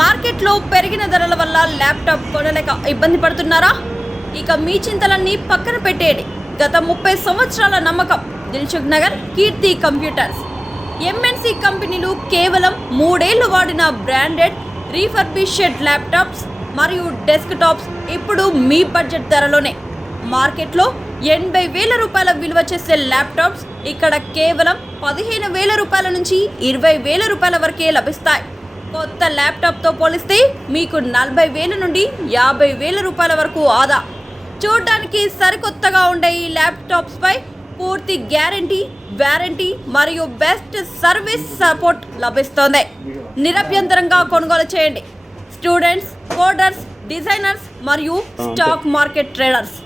మార్కెట్లో పెరిగిన ధరల వల్ల ల్యాప్టాప్ కొనలేక ఇబ్బంది పడుతున్నారా? ఇక మీ చింతలన్నీ పక్కన పెట్టేయండి. గత 30 సంవత్సరాల నమ్మకం దిల్సుఖ్ నగర్ కీర్తి కంప్యూటర్స్. ఎంఎన్సి కంపెనీలు కేవలం 3 ఏళ్లు వాడిన బ్రాండెడ్ రీఫర్బిష్డ్ ల్యాప్టాప్స్ మరియు డెస్క్టాప్స్ ఇప్పుడు మీ బడ్జెట్ ధరలోనే. మార్కెట్లో 80,000 రూపాయల విలువ చేసే ల్యాప్టాప్స్ ఇక్కడ కేవలం 15,000 రూపాయల నుంచి 20,000 రూపాయల వరకే లభిస్తాయి. కొత్త ల్యాప్టాప్తో పోలిస్తే మీకు 40,000 నుండి 50,000 రూపాయల వరకు ఆదా. చూడడానికి సరికొత్తగా ఉండే ఈ ల్యాప్టాప్స్పై పూర్తి గ్యారంటీ, వారంటీ మరియు బెస్ట్ సర్వీస్ సపోర్ట్ లభిస్తోంది. నిరభ్యంతరంగా కొనుగోలు చేయండి. స్టూడెంట్స్, కోడర్స్, డిజైనర్స్ మరియు స్టాక్ మార్కెట్ ట్రేడర్స్.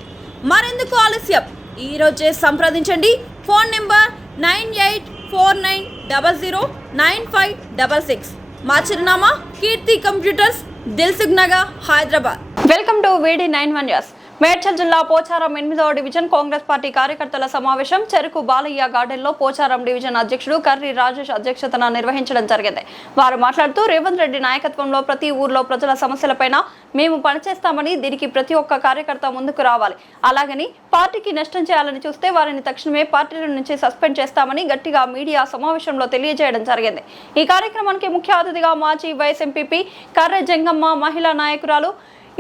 మరెందుకు ఆలస్యం? ఈరోజే సంప్రదించండి. Phone number 9849009566. మా చిరునామా Keerthi computers, Dilsukh Nagar, Hyderabad. Welcome to V D 91 news. Medchal జిల్లా పోచారం 8వ డివిజన్ కాంగ్రెస్ పార్టీ కార్యకర్తల సమావేశం చెరుకు బాలయ్య గార్డెన్లో పోచారం డివిజన్ అధ్యక్షుడు కర్రి రాజేష్ అధ్యక్షతన నిర్వహించడం జరిగింది. వారు మాట్లాడుతూ రేవంత్ రెడ్డి నాయకత్వంలో ప్రతి ఊర్లో ప్రజల సమస్యలపైన మేము పనిచేస్తామని, దీనికి ప్రతి ఒక్క కార్యకర్త ముందుకు రావాలి. అలాగని పార్టీకి నష్టం చేయాలని చూస్తే వారిని తక్షణమే పార్టీల నుంచి సస్పెండ్ చేస్తామని గట్టిగా మీడియా సమావేశంలో తెలియజేయడం జరిగింది. ఈ కార్యక్రమానికి ముఖ్య అతిథిగా మాజీ వైస్ ఎంపీపీ కర్రె జంగమ్మ, మహిళా నాయకురాలు,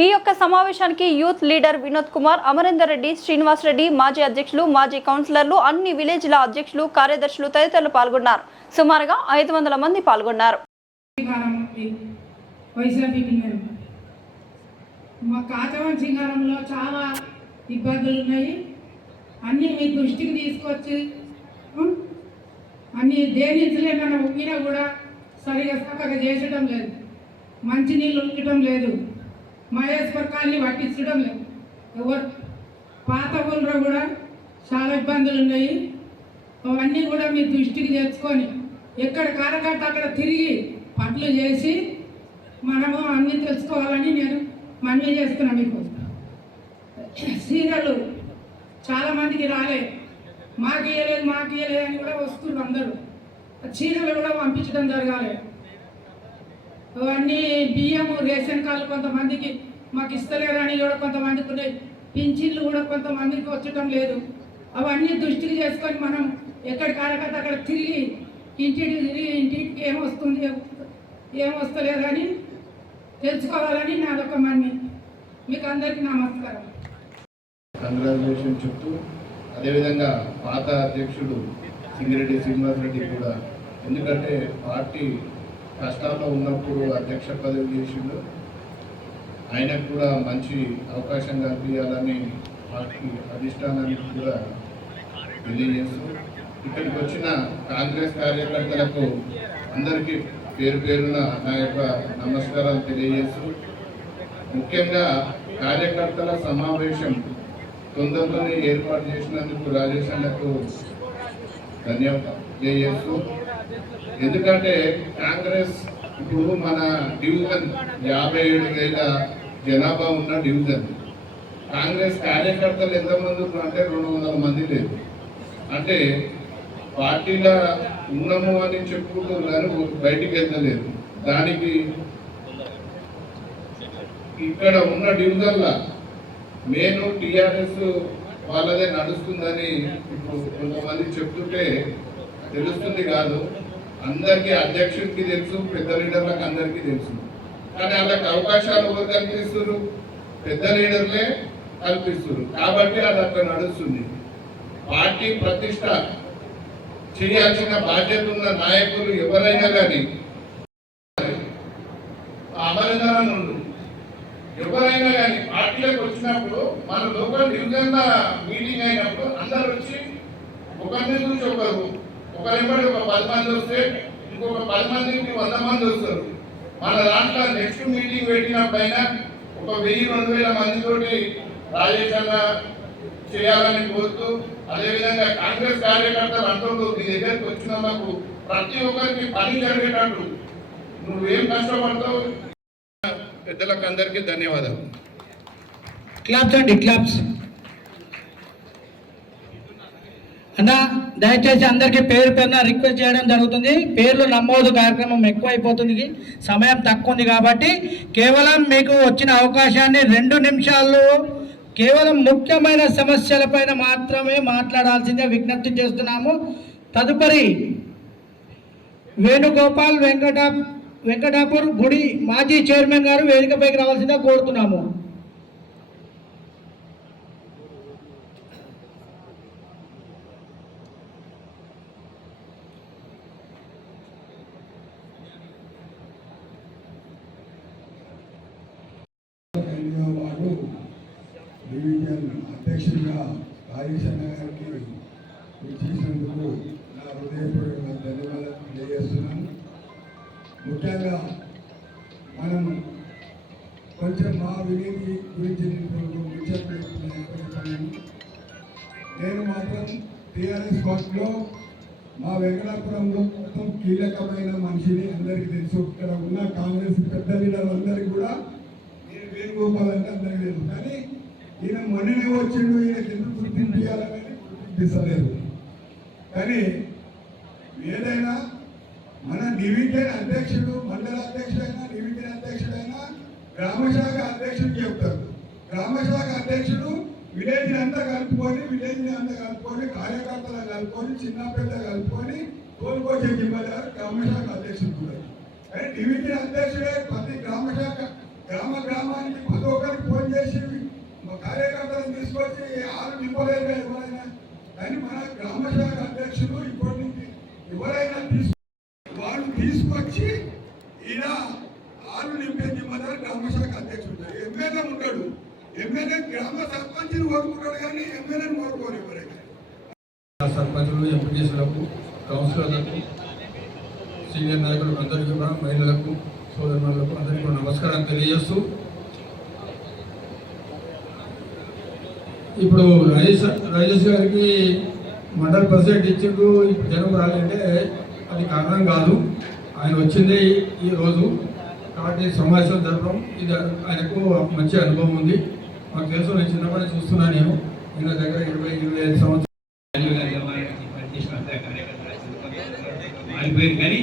ఈ యొక్క సమావేశానికి యూత్ లీడర్ వినోద్ కుమార్, అమరేందర్ రెడ్డి, శ్రీనివాస్ రెడ్డి, మాజీ అధ్యక్షులు, మాజీ కౌన్సిలర్లు, అన్ని విలేజ్ల అధ్యక్షులు, కార్యదర్శులు తదితరులు పాల్గొన్నారు. సుమారుగా 500 మంది పాల్గొన్నారు. మా కాచవరం సింగారంలో చాలా ఇబ్బందులు ఉన్నాయి. అన్నీ మీ దృష్టికి తీసుకొచ్చి అన్ని దేనించలేమన్నా ఉమ్మినా కూడా సరిగా చక్కగా చేసడం లేదు. మంచినీళ్ళు ఉండటం లేదు. మహేశ్వర్ కాలనీ పట్టించడం లేదు. ఎవరు పాత ఊళ్ళో కూడా చాలా ఇబ్బందులు ఉన్నాయి. అవన్నీ కూడా మీ దృష్టికి తెచ్చుకొని ఎక్కడ కార్యకర్త అక్కడ తిరిగి పనులు చేసి మనము అన్నీ తెలుసుకోవాలని నేను మనవి చేస్తున్నాను. మీకు సీరియల్ చాలామందికి రాలే, మాకు ఇయ్యలేదు అని కూడా వస్తున్నారు అందరూ. చీరలు కూడా పంపించడం జరగాలి. అవన్నీ బియ్యము, రేషన్ కార్డులు కొంతమందికి మాకు ఇస్తలేరని కూడా కొంతమందికి ఉన్నాయి. పింఛన్లు కూడా కొంతమందికి వచ్చటం లేదు. అవన్నీ దృష్టికి చేసుకొని మనం ఎక్కడ కార్యకర్త అక్కడ తిరిగి ఇంటికి ఏమొస్తుంది ఏమొస్తలేదని తెలుసుకోవాలని నాదొక మన్ని. మీకు అందరికీ నమస్కారం. కంగ్రాచులేషన్ చెప్తూ, అదేవిధంగా పాత అధ్యక్షుడు సింగిరెడ్డి శ్రీనివాస్ రెడ్డి కూడా, ఎందుకంటే పార్టీ కష్టాల్లో ఉన్నప్పుడు అధ్యక్ష పదవి చేసిండు, ఆయనకు కూడా మంచి అవకాశం కల్పించాలని పార్టీ అధిష్టానానికి కూడా తెలియజేస్తూ, ఇక్కడికి వచ్చిన కాంగ్రెస్ కార్యకర్తలకు అందరికీ పేరు పేరున నా యొక్క నమస్కారాలు తెలియజేస్తూ, ముఖ్యంగా కార్యకర్తల సమావేశం తొందరలోనే ఏర్పాటు చేసినందుకు రాజేష్ అన్నకు ధన్యవాదాలు తెలియజేస్తూ, ఎందుకంటే కాంగ్రెస్ ఇప్పుడు మన డివిజన్ 57,000 జనాభా ఉన్న డివిజన్. కాంగ్రెస్ కార్యకర్తలు ఎంతమంది అంటే 200 మంది లేదు. అంటే పార్టీలో ఉన్నాము అని చెప్పుకుంటున్నారు, బయటికి వెళ్తలేదు. దానికి ఇక్కడ ఉన్న డివిజన్ల మెయిన్ టీఆర్ఎస్ వాళ్ళదే నడుస్తుందని ఇప్పుడు కొంతమంది చెప్తుంటే తెలుస్తుంది కాదు. అందరికీ అధ్యక్షుడికి తెలుసు, పెద్ద లీడర్లకు అందరికీ తెలుసు. కానీ వాళ్ళకి అవకాశాలు ఎవరు కల్పిస్తున్నారు? పెద్ద లీడర్లే కల్పిస్తున్నారు. కాబట్టి అది అక్కడ నడుస్తుంది. పార్టీ ప్రతిష్ట చేయాల్సిన బాధ్యత ఉన్న నాయకులు ఎవరైనా కానీ అమరనారాయణ ఎవరైనా కానీ పార్టీలకు వచ్చినప్పుడు మన లోకల్ డివిజన్ల మీటింగ్ అయినప్పుడు అందరు వచ్చి ఒకరిని చూసి ఒకరెంబడి ఒక 10 మంది వస్తే ఇంకొక 10 మందికి 100 మంది వస్తారు. మన దాంట్లో నెక్స్ట్ మీటింగ్ పెట్టినప్పుడైనా ఒక 1000-2000 మందితోటి రాజేష్ అన్న చేయాలని కోరుతూ, అదేవిధంగా కాంగ్రెస్ కార్యకర్తలు అంటూ మీ దగ్గరికి వచ్చిన మాకు ప్రతి ఒక్కరికి పని జరిగేటట్టు నువ్వేం కష్టపడతావు. పెద్దలకు అందరికీ ధన్యవాదాలు. క్లాప్స్ అండి, క్లాప్స్. అన్న దయచేసి అందరికీ పేరు పేరున రిక్వెస్ట్ చేయడం జరుగుతుంది. పేర్లు నమోదు కార్యక్రమం ఎక్కువైపోతుంది, సమయం తక్కువ ఉంది కాబట్టి కేవలం మీకు వచ్చిన అవకాశాన్ని 2 నిమిషాలు కేవలం ముఖ్యమైన సమస్యలపైన మాత్రమే మాట్లాడాల్సిందే విజ్ఞప్తి చేస్తున్నాము. తదుపరి వేణుగోపాల్ వెంకటాపూర్ గుడి మాజీ చైర్మన్ గారు వేదికపైకి రావాల్సిందే కోరుతున్నాము. వాడు డివిజన్ అధ్యక్షుడిగా రాజేశన్న గారికి చేసినందుకు నా హృదయపూర్వక ధన్యవాదాలు తెలియజేస్తున్నాను. ముఖ్యంగా మనం కొంచెం మా వినీతి గురించి ముచ్చట్లు నేను మాత్రం టీఆర్ఎస్ పార్టీలో మా వెంకటాపురంలో మొత్తం కీలకమైన మనిషిని అందరికీ తెలుసు. ఇక్కడ ఉన్న కాంగ్రెస్ పెద్ద లీడర్లందరికీ కూడా నేను వేణుగోపాల్ అంటే అందరికీ తెలుసు. కానీ ఈయన మొన్ననే వచ్చిండు, ఈయనకి ఎందుకు గుర్తింపు ఇవ్వాలనేది గుర్తించలేదు. కానీ ఏదైనా మన డివిజన్ అధ్యక్షుడు, మండల అధ్యక్షుడైనా, డివిజన్ అధ్యక్షుడైనా గ్రామశాఖ అధ్యక్షుడు చెప్తారు. గ్రామశాఖ అధ్యక్షుడు విలేజ్ అంతా కలుపుకొని కార్యకర్తలు కలుపుకొని చిన్న పెద్ద కలుపుకొని తోలుకొచ్చే జిమ్మదారు గ్రామశాఖ అధ్యక్షుడు కూడా. కానీ డివిజన్ అధ్యక్షుడే ప్రతి గ్రామానికి ప్రతి ఒక్కరికి ఫోన్ చేసి కార్యకర్తలను తీసుకొచ్చి ఆరు నింపలేదు ఎవరైనా. కానీ మన గ్రామశాఖ అధ్యక్షుడు ఇప్పటి నుంచి ఎవరైనా వాళ్ళు తీసుకొచ్చి ఈయన ఆరు నింపే జిమ్మదారు గ్రామశాఖ అధ్యక్షుడు. ఎమ్మెల్యే ఉంటాడు, ఎమ్మెల్యే గ్రామ సర్పంచ్ని కోరుకుంటాడు కానీ ఎమ్మెల్యేని కోరుకోరు ఎవరైనా. సర్పంచులు, ఎంపీటీసీలకు, కౌన్సిలర్లకు, సీనియర్ నాయకులకు అందరికీ కూడా, మహిళలకు, సోదరులకు అందరికీ కూడా నమస్కారం తెలియజేస్తూ, ఇప్పుడు రాజేష్ గారికి మండల ప్రెసిడెంట్ ఇచ్చిండు, ఇప్పుడు జనం రాలంటే అది కారణం కాదు. ఆయన వచ్చిందే ఈ రోజు కాబట్టి సమావేశం జరపడం ఇది ఆయనకు మంచి అనుభవం ఉంది. మాకు తెలుసు, నేను చిన్నప్పటి చూస్తున్నాను. నేను దగ్గర 20-25 సంవత్సరాలు మారిపోయింది. కానీ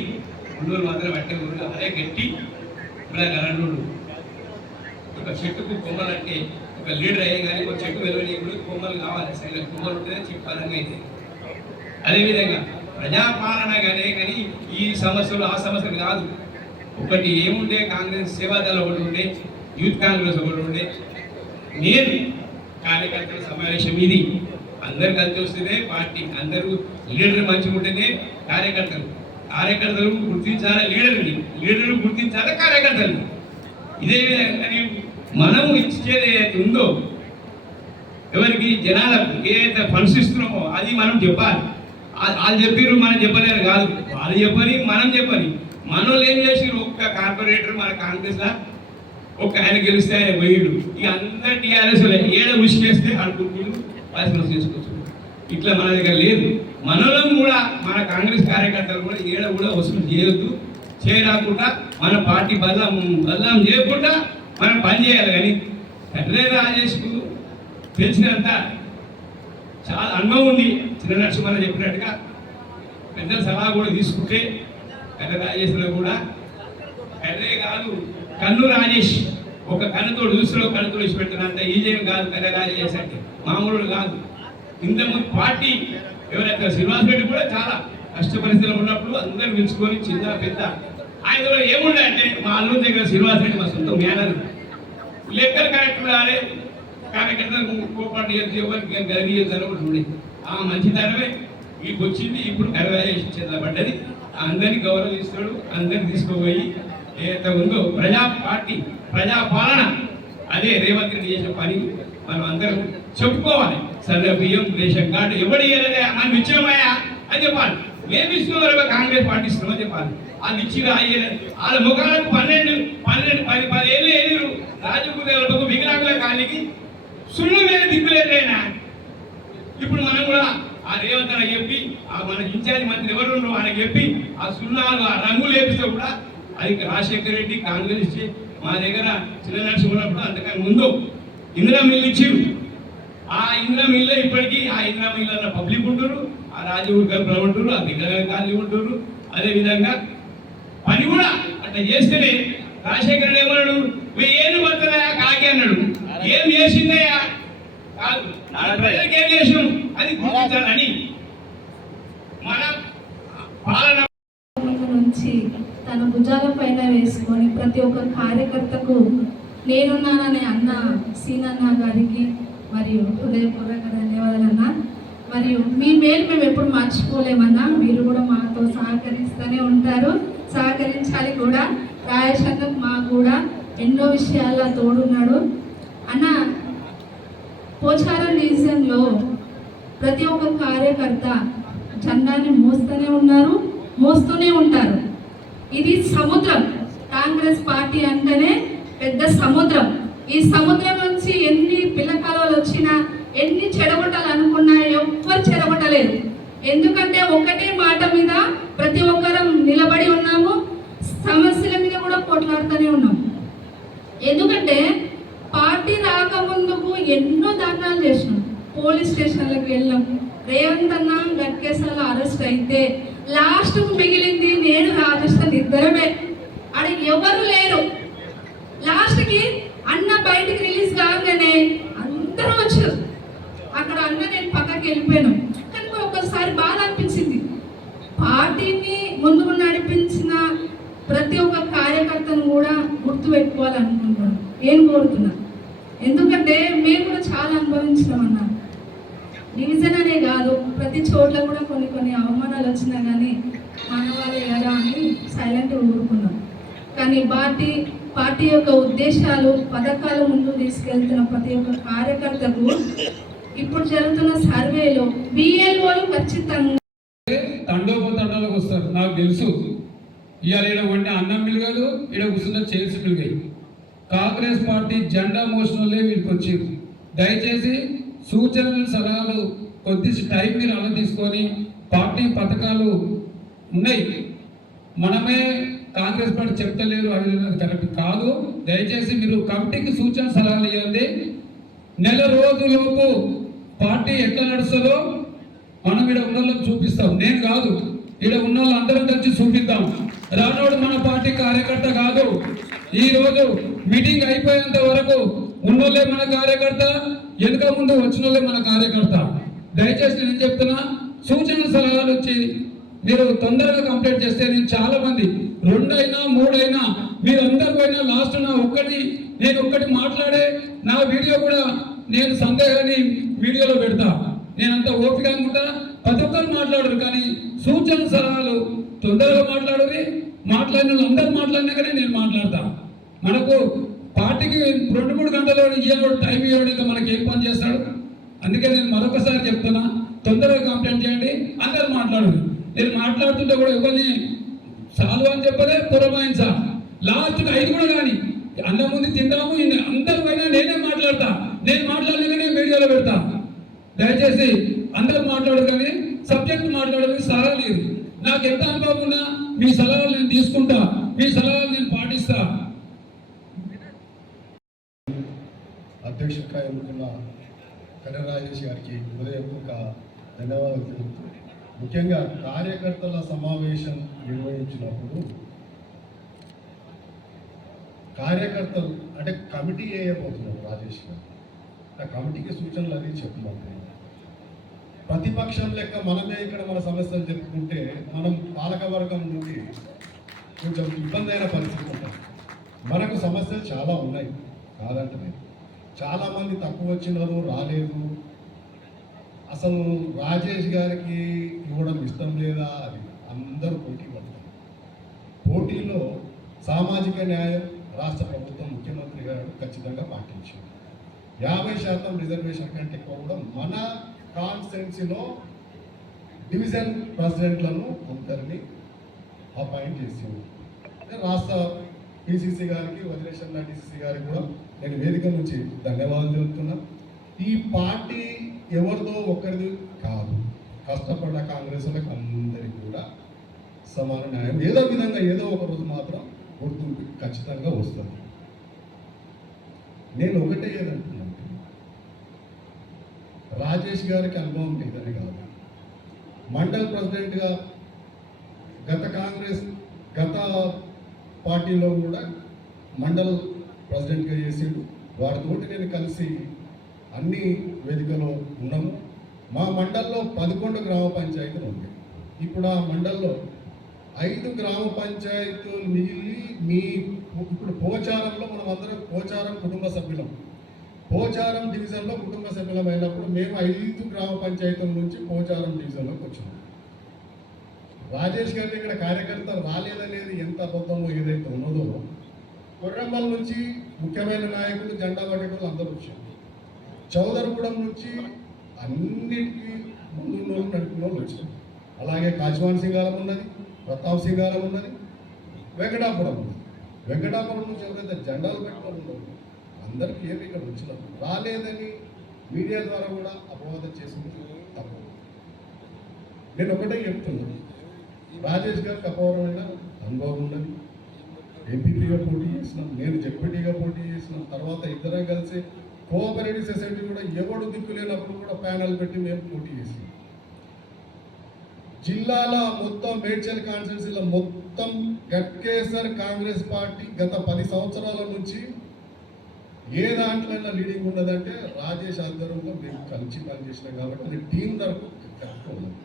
ఉండూరు మాత్రం పట్టే ఊళ్ళో అదే గట్టి ఇలా గరండు ఒక చెట్టుకు కొమ్మలు అంటే ఒక లీడర్ అయ్యే కానీ ఒక చెట్టు వెలువని కొమ్మలు కావాలి. సైడ్ కొమ్మలు ఉంటేనే చెట్టు పరంగా అయితే. అదేవిధంగా ప్రజాపాలన కానీ ఈ సమస్యలు ఆ సమస్యలు కాదు. ఒకటి ఏముండే, కాంగ్రెస్ సేవాదళ ఒకటి ఉండే, యూత్ కాంగ్రెస్ ఒకటి ఉండే. నేను కార్యకర్తల సమావేశం ఇది. అందరు కలిసి వస్తేనే పార్టీ, అందరూ లీడర్ మంచిగా ఉంటేనే కార్యకర్తలు గుర్తించాలి లీడర్ని, లీడర్లు గుర్తించాలి కార్యకర్తలు. ఇదే విధంగా మనం ఇచ్చేది ఏదైతే ఉందో ఎవరికి జనాలకు ఏదైతే ఫండ్స్ ఇస్తున్నామో అది మనం చెప్పాలి. వాళ్ళు చెప్పారు మనం చెప్పలేదు కాదు, వాళ్ళు చెప్పని మనం చెప్పని. మనోళ్ళు ఏం చేసారు, ఒక్క కార్పొరేటర్ మన కాంగ్రెస్లో ఒక్క ఆయన గెలిస్తే ఆయన పోయిడు. ఇక అందరు టీఆర్ఎస్ ఏడ ఉసికేస్తే అనుకుంటున్నారు వాయిస్ చేసుకోవచ్చు. ఇట్లా మన దగ్గర లేదు. మనలో కూడా మన కాంగ్రెస్ కార్యకర్తలు కూడా ఏడ కూడా వసూలు చేయొద్దు, చేయరాకుండా మన పార్టీ బదలాం చేయకుండా మనం పనిచేయాలి. కానీ కట్రే రాజేష్కు తెలిసినంత చాలా అనుభవం ఉంది. చిన్న నరసింహ చెప్పినట్టుగా పెద్దల సలహా కూడా తీసుకుంటే కట్ర రాజేష్లో కూడా కట్రే కాదు, కన్ను రాజేష్ ఒక కన్నుతో దూసరో కన్నుతో వేసి పెట్టినంత ఈజీ కాదు. కట్ర రాజేష్ అంటే మామూలు కాదు. ఇంతకుముందు పార్టీ ఎవరైతే శ్రీనివాస్ రెడ్డి కూడా చాలా కష్ట పరిస్థితులు ఉన్నప్పుడు అందరూ పిలుచుకొని చిన్న పెద్ద ఆయన ఏముండే అంటే మా అల్లు దగ్గర శ్రీనివాస్ రెడ్డి మా సొంత మేనర్ లెక్కలు కరెక్ట్ రాలే, కార్యకర్తలు కోపాటు ఎవరికి గదియని ఒకటి ఉండే. ఆ మంచితనమే మీకు వచ్చింది. ఇప్పుడు కరవేసి చెందబడ్డది. అందరినీ గౌరవిస్తాడు, అందరిని తీసుకుపోయి ఏదైతే ఉందో ప్రజాపాలన అదే రేవంత్ రెడ్డి చేసిన పని మనం అందరం చెప్పుకోవాలి. సరే బియ్యం, రేషన్ కార్డు ఎవరు ఇవ్వలేదే మనం ఇచ్చినామయ్యా అని చెప్పాలి. మేము ఇస్తున్నాం, కాంగ్రెస్ పార్టీ ఇస్తున్నామని చెప్పాలి. అది ఇచ్చిన వాళ్ళ ముఖాలకు 10 ఏళ్ళు ఏళ్ళు రాజకీయ వికలాంగుల కాలికి సుళ్ళు మీద దిక్కులేదైనా. ఇప్పుడు మనం కూడా ఆ రేవంత్ అని చెప్పి ఆ మన ఇన్ఛార్జ్ మంత్రి ఎవరు వాళ్ళకి చెప్పి ఆ సున్నాలు ఆ రంగులు వేపిస్తే కూడా అది రాజశేఖర రెడ్డి కాంగ్రెస్ మా దగ్గర చిన్న నరసింహ ఉన్నప్పుడు అంతకన్నా ముందు ఇందిరా మిల్లు ఇచ్చి ఆ ఇందిరా మిల్లు ఇప్పటికీ ఆ ఇందిరా మిల్లు పబ్లిక్ ఉంటారు. ఆ రాజీవ్ గారు ఉంటున్నారు, ఆ దిగ్గర గాంధీ ఉంటున్నారు. అదేవిధంగా పని కూడా అట్లా చేస్తేనే రాజశేఖర్ ఏమన్నాడు, ఏం పడుతుందా కాకి అన్నాడు. ఏం చేసిందయ్యా కాదు, ప్రజలకు ఏం చేసినాం అది గుర్తించాలని మన పాలన నుంచి తన భుజాల పైన వేసుకొని ప్రతి ఒక్క కార్యకర్తకు నేనున్నాననే అన్న సీనన్న గారికి మరియు హృదయపూర్వక ధన్యవాదాలన్నా. మరియు మీ మేలు మేము ఎప్పుడు మర్చిపోలేమన్నా. మీరు కూడా మాతో సహకరిస్తూనే ఉంటారు, సహకరించాలి కూడా. రాయశంకర్ మాకు కూడా ఎన్నో విషయాల్లో తోడున్నాడు అన్న. పోచారం డివిజన్లో ప్రతి ఒక్క కార్యకర్త జెండాని మోస్తూనే ఉంటారు. ఇది సముద్రం. కాంగ్రెస్ పార్టీ అంటేనే పెద్ద సముద్రం. ఈ సముద్రం నుంచి ఎన్ని పిల్లకాలు వచ్చినా, ఎన్ని చెడగొట్టాలి అనుకున్నా ఎవ్వరు చెడగొట్టలేదు. ఎందుకంటే ఒకటే మాట మీద ప్రతి ఒక్కరం నిలబడి ఉన్నాము, సమస్యల మీద కూడా పోట్లాడుతూనే ఉన్నాము. ఎందుకంటే పార్టీ రాకముందుకు ఎన్నో దాఖలాలు చేసినాం, పోలీస్ స్టేషన్లకు వెళ్ళాం. రేవంత్ అన్న గట్కేసాల అరెస్ట్ అయితే లాస్ట్కు మిగిలింది నేను రాజస్థాన్ ఇద్దరమే. అక్కడ ఎవరు లేరు. లాస్ట్కి అన్న బయటికి రిలీజ్ కాగానే అందరూ వచ్చారు. అక్కడ అన్న నేను పక్కకి వెళ్ళిపోయాను. కానీ ఒక్కసారి బాధ అనిపించింది. పార్టీని ముందుకు నడిపించిన ప్రతి ఒక్క కార్యకర్తను కూడా గుర్తుపెట్టుకోవాలనుకుంటున్నాను, నేను కోరుతున్నా. ఎందుకంటే మేము కూడా చాలా అనుభవించినామన్నా. డివిజన్ అనే కాదు, ప్రతి చోట్ల కూడా కొన్ని అవమానాలు వచ్చినా కానీ మానవాళి కదా అని సైలెంట్గా ఊరుకున్నాం. కానీ పార్టీ యొక్క ఉద్దేశాలు, పథకాలు ముందు తీసుకెళ్తున్న ప్రతి ఒక్క కార్యకర్తకు ఇప్పుడు జరుగుతున్న సర్వేలో బిఎల్ఓలు ఖచ్చితంగా తండోపతండాలకు వస్తారు. నాకు తెలుసు ఇవాళ ఈడ వండి అన్నం మిలగదు, ఈడ కూర్చున్న చైర్స్ మిలిగాయి. కాంగ్రెస్ పార్టీ జెండా మోషన్లే వీళ్ళకి వచ్చారు. దయచేసి సూచనలు సలహాలు కొద్ది టైం మీరు అలా తీసుకొని, పార్టీ పథకాలు ఉన్నాయి, మనమే కాంగ్రెస్ పార్టీ చెప్తలేరు అది కరెక్ట్ కాదు. దయచేసి మీరు కమిటీకి సూచన సలహాలు ఇవ్వండి. నెల రోజులోపు పార్టీ ఎట్లా నడుస్తుందో మనం ఇక్కడ ఉన్న వాళ్ళకి చూపిస్తాం. నేను కాదు, ఇక్కడ ఉన్న వాళ్ళు అందరం కలిసి చూపిద్దాం. రానోడు మన పార్టీ కార్యకర్త కాదు. ఈ రోజు మీటింగ్ అయిపోయేంత వరకు ఉన్నోళ్ళే మన కార్యకర్త, వెనుక ముందు వచ్చిన వాళ్ళే మన కార్యకర్త. దయచేసి నేను చెప్తున్నా, సూచన సలహాలు వచ్చి మీరు తొందరగా కంప్లీట్ చేస్తే నేను చాలా మంది 2 అయినా 3 అయినా మీరు అందరు పోయినా లాస్ట్ నేను ఒక్కటి మాట్లాడే నా వీడియో కూడా నేను సందేహాన్ని వీడియోలో పెడతా. నేనంత ఓపిక అనుకుంటా, ప్రతి ఒక్కరు మాట్లాడరు. కానీ సూచన సలహాలు తొందరగా మాట్లాడిన అందరూ మాట్లాడినాకనే నేను మాట్లాడతా. మనకు పార్టీకి 2-3 గంటలు ఇవ్వడు, టైం ఇవ్వడు, ఇంకా మనకి ఏం పని చేస్తాడు. అందుకే నేను మరొకసారి చెప్తున్నా, తొందరగా కంప్లైంట్ చేయండి, అందరు మాట్లాడరు. నేను మాట్లాడుతుంటే కూడా ఎవరిని సాల్వ్ అని చెప్పలే, పురమాయించా. లాస్ట్కి 5 కూడా కానీ అన్న ముందు తిందాము, అందరి పైన నేనే మాట్లాడతా. నేను మాట్లాడలేకనే వీడియోలో పెడతా. దయచేసి అందరూ మాట్లాడరు, కానీ సబ్జెక్ట్ మాట్లాడడానికి సలహా లేదు. నాకు ఎంత అనుభవం ఉన్నా మీ సలహాలు నేను తీసుకుంటా, మీ సలహాలు నేను పాటిస్తా. అధ్యక్షుడిగా ఎన్నుకున్న కరణ్ రాజేష్ గారికి హృదయపూర్వక ధన్యవాదాలు తెలుపుతూ, ముఖ్యంగా కార్యకర్తల సమావేశం నిర్వహించినప్పుడు కార్యకర్తలు అంటే కమిటీ వేయబోతున్నారు రాజేష్ గారు. ఆ కమిటీకి సూచనలు అది చెప్పమంటారు. ప్రతిపక్షం లెక్క మనమే ఇక్కడ మన సమస్యలు చెప్పుకుంటే మనం పాలకవర్గం నుండి కొంచెం ఇబ్బంది అయిన పరిస్థితి ఉంటుంది. మనకు సమస్యలు చాలా ఉన్నాయి, కాదంటే చాలామంది తక్కువ వచ్చినారు, రాలేదు. అసలు రాజేష్ గారికి ఇవ్వడం ఇష్టం లేదా, అది అందరూ పోటీ పడతారు. పోటీలో సామాజిక న్యాయం రాష్ట్ర ప్రభుత్వం ముఖ్యమంత్రి గారు ఖచ్చితంగా పాటించారు. 50% రిజర్వేషన్ కంటే ఎక్కువ కూడా మన కాన్స్టిట్యున్సీలో డివిజన్ ప్రెసిడెంట్లను అందరినీ అపాయింట్ చేసింది. రాష్ట్ర పిసిసి గారికి, వదిలేషన్ డిసిసి గారికి కూడా నేను వేదిక నుంచి ధన్యవాదాలు తెలుపుతున్నా. ఈ పార్టీ ఎవరిదో ఒకరిది కాదు, కష్టపడ్డ కాంగ్రెస్ వాళ్ళకి అందరికీ కూడా సమాన న్యాయం ఏదో విధంగా ఏదో ఒక రోజు మాత్రం గుర్తింపు ఖచ్చితంగా వస్తుంది. నేను ఒకటే ఏదంటున్నాను, రాజేష్ గారికి అనుభవం లేదని కాదు, మండల్ ప్రెసిడెంట్గా గత పార్టీలో కూడా మండల్ ప్రెసిడెంట్గా చేసిండు. వారితోటి నేను కలిసి అన్ని వేదికలో ఉన్నాము. మా మండల్లో 11 గ్రామ పంచాయతీలు ఉన్నాయి. ఇప్పుడు ఆ మండల్లో 5 గ్రామ పంచాయతీలు మిగిలి ఇప్పుడు పోచారంలో మనం అందరం పోచారం కుటుంబ సభ్యులం. పోచారం డివిజన్లో కుటుంబ సభ్యులం అయినప్పుడు మేము 5 గ్రామ పంచాయతీల నుంచి పోచారం డివిజన్లోకి వచ్చినాం. రాజేష్ గారిని ఇక్కడ కార్యకర్తలు రాలేదనేది ఎంత అబద్ధమో ఏదైతే ఉన్నదో, కొర్రమ్మల నుంచి ముఖ్యమైన నాయకులు జెండా పట్టేటోళ్ళు అందరూ వచ్చారు. చౌదరగూడెం నుంచి అన్నిటికీ ముందు నడిపిన వాళ్ళు వచ్చారు. అలాగే కాజ్వాన్ సింగారం ఉన్నది, ప్రతాప్ సింగారం ఉన్నది, వెంకటాపురం ఉన్నది. వెంకటాపురం నుంచి ఎవరైతే జెండాలు పెట్టుకోవాలి అందరికీ ఏమి ఇక్కడ వచ్చినారు. రాలేదని మీడియా ద్వారా కూడా అపవాదం చేసింది తప్పు. నేను ఒకటే చెప్తున్నాను, రాజేష్ గారికి అపూర్వమైన అనుభవం ఉన్నది. ఎంపీపీగా పోటీ చేసినాం, నేను జెడ్పీటీగా పోటీ చేసినాం. తర్వాత ఇద్దరం కలిసి కోఆపరేటివ్ సొసైటీ కూడా ఎవడు దిక్కులేనప్పుడు కూడా ప్యానల్ పెట్టి మేము పోటీ చేసినాం. జిల్లాల మొత్తం మేడ్చల్ కాన్స్టిట్యున్సీలో మొత్తం గట్కేసర్ కాంగ్రెస్ పార్టీ గత 10 సంవత్సరాల నుంచి ఏ దాంట్లైనా లీడింగ్ ఉన్నదంటే రాజేష్ ఆధ్వర్యంలో మేము కలిసి పనిచేసినాం కాబట్టి అది టీం తరఫు కరెక్ట్ ఉన్నది.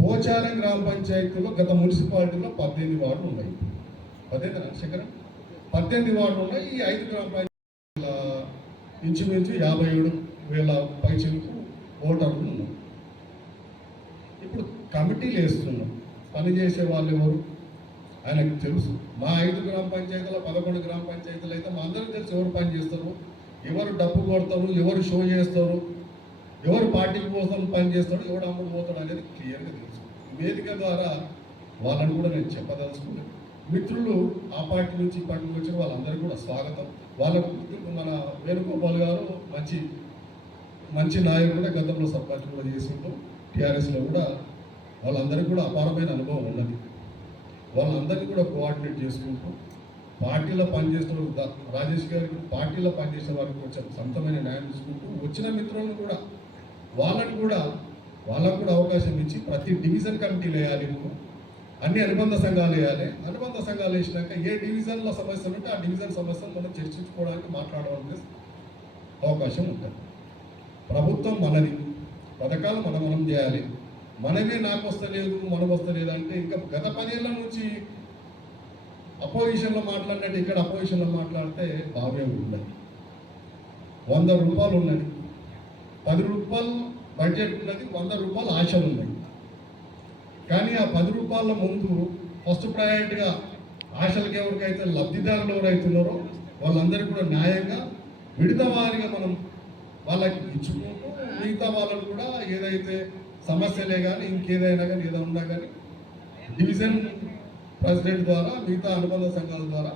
పోచారం గ్రామ పంచాయతీలో గత మున్సిపాలిటీలో 18 వార్డులు ఉన్నాయి. 18 వార్డులు ఉన్నాయి. ఈ 5 గ్రామ పంచాయతీల ఇంచుమించు 57,000 పైచిలకు ఓటర్లు ఉన్నాయి. ఇప్పుడు కమిటీలు వేస్తున్నాం. పనిచేసే వాళ్ళు ఎవరు ఆయనకు తెలుసు. మా 5 గ్రామ పంచాయతీలో 11 గ్రామ పంచాయతీలు అయితే మా అందరికీ తెలుసు ఎవరు పని చేస్తారు, ఎవరు డబ్బు కొడతారు, ఎవరు షో చేస్తారు, ఎవరు పార్టీ కోసం పని చేస్తాడు, ఎవడు అమ్ముడు పోతాడు అనేది క్లియర్గా తెలుసు. వేదిక ద్వారా వాళ్ళని కూడా నేను చెప్పదలుచుకున్నాను. మిత్రులు ఆ పార్టీ నుంచి ఈ పార్టీకి వచ్చిన వాళ్ళందరికీ కూడా స్వాగతం. వాళ్ళకు మన వేణుగోపాల్ గారు మంచి నాయకుడే, గతంలో సర్పంచ్ కూడా చేసుకుంటాం. టీఆర్ఎస్లో కూడా వాళ్ళందరికీ కూడా అపారమైన అనుభవం ఉన్నది. వాళ్ళందరినీ కూడా కోఆర్డినేట్ చేసుకుంటూ పార్టీలో పనిచేస్తున్న రాజేష్ గారికి పార్టీలో పనిచేసే వారికి కొంచెం సొంతమైన న్యాయం తీసుకుంటూ వచ్చిన మిత్రులను కూడా వాళ్ళకు కూడా అవకాశం ఇచ్చి ప్రతి డివిజన్ కమిటీలు వేయాలి, అన్ని అనుబంధ సంఘాలు వేయాలి. అనుబంధ సంఘాలు వేసినాక ఏ డివిజన్ల సమస్యలు ఉంటే ఆ డివిజన్ సమస్యలు మనం చర్చించుకోవడానికి మాట్లాడడానికి అవకాశం ఉంటుంది. ప్రభుత్వం మనది, పథకాలు మనం చేయాలి. మనమే నాకు వస్తలేదు మనకు వస్తలేదు అంటే ఇంకా గత 10 ఏళ్ళ నుంచి అపోజిషన్లో మాట్లాడినట్టు ఇక్కడ అపోజిషన్లో మాట్లాడితే బాగా ఉన్నది. 100 రూపాయలు ఉన్నది, 10 రూపాయలు బడ్జెట్ ఉన్నది, 100 రూపాయలు ఆశలు ఉన్నాయి. కానీ ఆ 10 రూపాయల ముందు ఫస్ట్ ప్రయారిటీగా ఆశలకి ఎవరికైతే లబ్ధిదారులు ఎవరైతున్నారో వాళ్ళందరికీ కూడా న్యాయంగా విడత వారిగా మనం వాళ్ళకి ఇచ్చుకుంటూ మిగతా వాళ్ళకు కూడా ఏదైతే సమస్యలే కానీ ఇంకేదైనా కానీ ఏదో ఉన్నా కానీ డివిజన్ ప్రెసిడెంట్ ద్వారా మిగతా అనుబంధ సంఘాల ద్వారా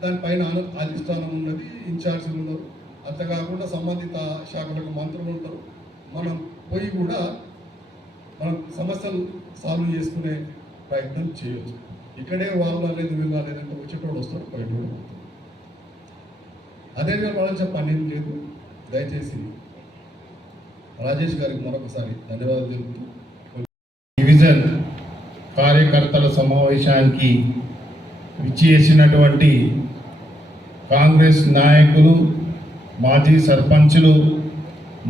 దానిపైన అధిష్టానం ఉన్నది, ఇన్ఛార్జీలు ఉన్నారు. అంతేకాకుండా సంబంధిత శాఖలకు మంత్రులు ఉంటారు. మనం పోయి కూడా మనం సమస్యలు సాల్వ్ చేసుకునే ప్రయత్నం చేయొచ్చు. ఇక్కడే వాళ్ళు అనేది వీళ్ళు అనేదంటే వచ్చేటోడు వస్తాడు, పోయేటోడు పోతాడు. అదేవిధంగా పడాల్సిన పని ఏం లేదు. దయచేసి రాజేష్ గారికి మరొకసారి ధన్యవాదాలు తెలుపుతూ డివిజన్ కార్యకర్తల సమావేశానికి విచ్చేసినటువంటి కాంగ్రెస్ నాయకులు, మాజీ సర్పంచులు,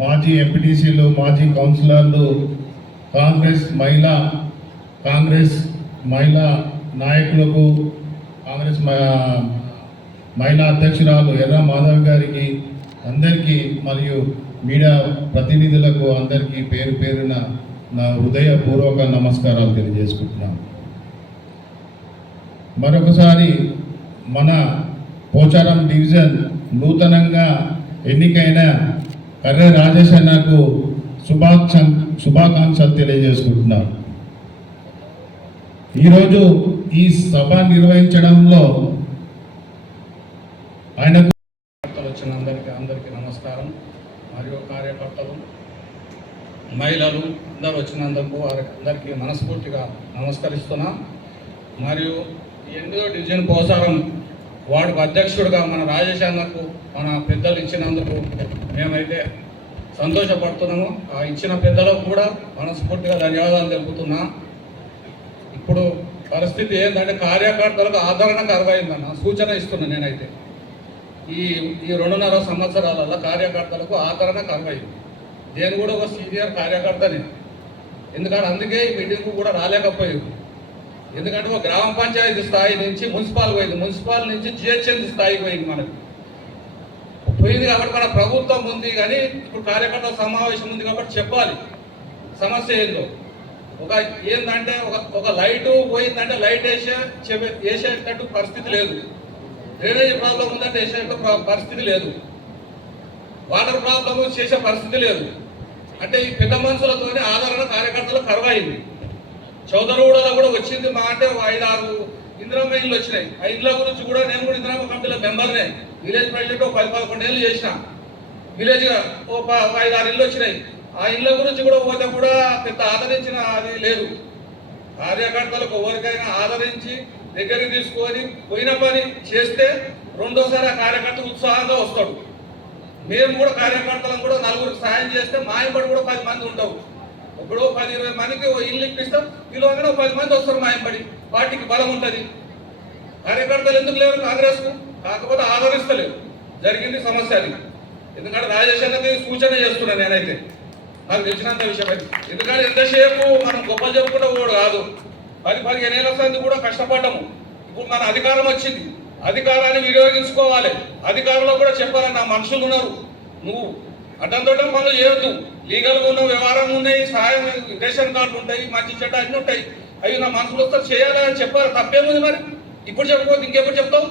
మాజీ ఎంపీటీసీలు, మాజీ కౌన్సిలర్లు, కాంగ్రెస్ మహిళా నాయకులకు, కాంగ్రెస్ మహిళా అధ్యక్షురాలు ఎర్ర మాధవ్ గారికి అందరికీ మరియు మీడియా ప్రతినిధులకు అందరికీ పేరు పేరున నా హృదయపూర్వక నమస్కారాలు తెలియజేసుకుంటున్నాను. మరొకసారి మన పోచారం డివిజన్ నూతనంగా ఎన్నికైన కర్రె రాజేష్ అన్నకు శుభాకాంక్షలు తెలియజేసుకుంటున్నాను. ఈరోజు ఈ సభ నిర్వహించడంలో ఆయనకు వచ్చిన అందరికీ నమస్కారం. మరియు కార్యకర్తలు, మహిళలు అందరూ వచ్చినందుకు అందరికీ మనస్ఫూర్తిగా నమస్కరిస్తున్నాం. మరియు 8వ డివిజన్ పోసారం వార్డుకు అధ్యక్షుడిగా మన రాజేష్ అన్నకు మన పెద్దలు ఇచ్చినందుకు మేమైతే సంతోషపడుతున్నాము. ఆ ఇచ్చిన పెద్దలకు కూడా మనస్ఫూర్తిగా ధన్యవాదాలు తెలుపుతున్నా. ఇప్పుడు పరిస్థితి ఏంటంటే కార్యకర్తలకు ఆదరణ కరువైందన్న సూచన ఇస్తున్నా. నేనైతే ఈ 2.5 సంవత్సరాలలో కార్యకర్తలకు ఆదరణ కరువైంది. నేను కూడా ఒక సీనియర్ కార్యకర్తని. ఎందుకంటే అందుకే ఈ మీటింగ్కు కూడా రాలేకపోయింది. ఎందుకంటే ఒక గ్రామ పంచాయతీ స్థాయి నుంచి మున్సిపాల్ పోయింది, మున్సిపాల్ నుంచి జిహెచ్ఎంసీ స్థాయికి పోయింది. మనకు పోయింది కాబట్టి మన ప్రభుత్వం ఉంది, కానీ ఇప్పుడు కార్యకర్తల సమావేశం ఉంది కాబట్టి చెప్పాలి సమస్య ఏందో. ఏంటంటే ఒక లైటు పోయిందంటే లైట్ వేసేటట్టు పరిస్థితి లేదు. డ్రైనేజ్ ప్రాబ్లం ఉందంటే వేసేటట్టు పరిస్థితి లేదు. వాటర్ ప్రాబ్లం చేసే పరిస్థితి లేదు. అంటే ఈ పెద్ద మనుషులతోనే ఆదరణ కార్యకర్తలు కరువైంది. చౌదరగూడలో కూడా వచ్చింది మా అంటే 5-6 ఇందిరమ్మ ఇళ్ళు వచ్చినాయి. ఆ ఇళ్ళ గురించి కూడా నేను కూడా ఇందిరమ్మ కమిటీలో మెంబర్నే. విలేజ్ ప్రెసిడెంట్ 10-11 ఏళ్ళు చేసిన. విలేజ్గా 5-6 ఇళ్ళు వచ్చినాయి. ఆ ఇళ్ళ గురించి కూడా పోతే కూడా పెద్ద ఆదరించిన అది లేదు. కార్యకర్తలకు ఎవరికైనా ఆదరించి దగ్గరికి తీసుకొని పోయిన పని చేస్తే రెండోసారి ఆ కార్యకర్త ఉత్సాహంగా వస్తాడు. మేము కూడా కార్యకర్తలను కూడా 4 సాయం చేస్తే మా ఇంబడి కూడా 10 మంది ఉంటావు. ఇప్పుడు 10-20 మందికి ఇల్లు ఇప్పిస్తాం, ఈలోగానే 10 మంది వస్తారు మా ఇంబడి. పార్టీకి బలం ఉంటుంది. కార్యకర్తలు ఎందుకు లేరు కాంగ్రెస్కు? కాకపోతే ఆదరిస్తలేరు. జరిగింది సమస్య అది. ఎందుకంటే రాజేష్ అన్నది సూచన చేస్తున్నాను నేనైతే, నాకు తెలిసినంత విషయం. ఎందుకంటే ఎంతసేపు మనం గొప్ప చెప్పుకుంటే కూడా కాదు. 10-15 ఏళ్ళ సంది కూడా కష్టపడ్డాము. ఇప్పుడు మన అధికారం వచ్చింది, అధికారాన్ని వినియోగించుకోవాలి. అధికారంలో కూడా చెప్పాలి, నా మనుషులు ఉన్నారు, నువ్వు అడ్డంతో పనులు చేయొద్దు. లీగల్గా ఉన్న వ్యవహారం ఉన్నాయి, సాయం రేషన్ కార్డులు ఉంటాయి, మంచి చెడ్డ అన్నీ ఉంటాయి. అవి నా మనుషులు వస్తారు చేయాలని చెప్పాలి. తప్పేముంది మరి? ఇప్పుడు చెప్పకపోతే ఇంకెప్పుడు చెప్తావు?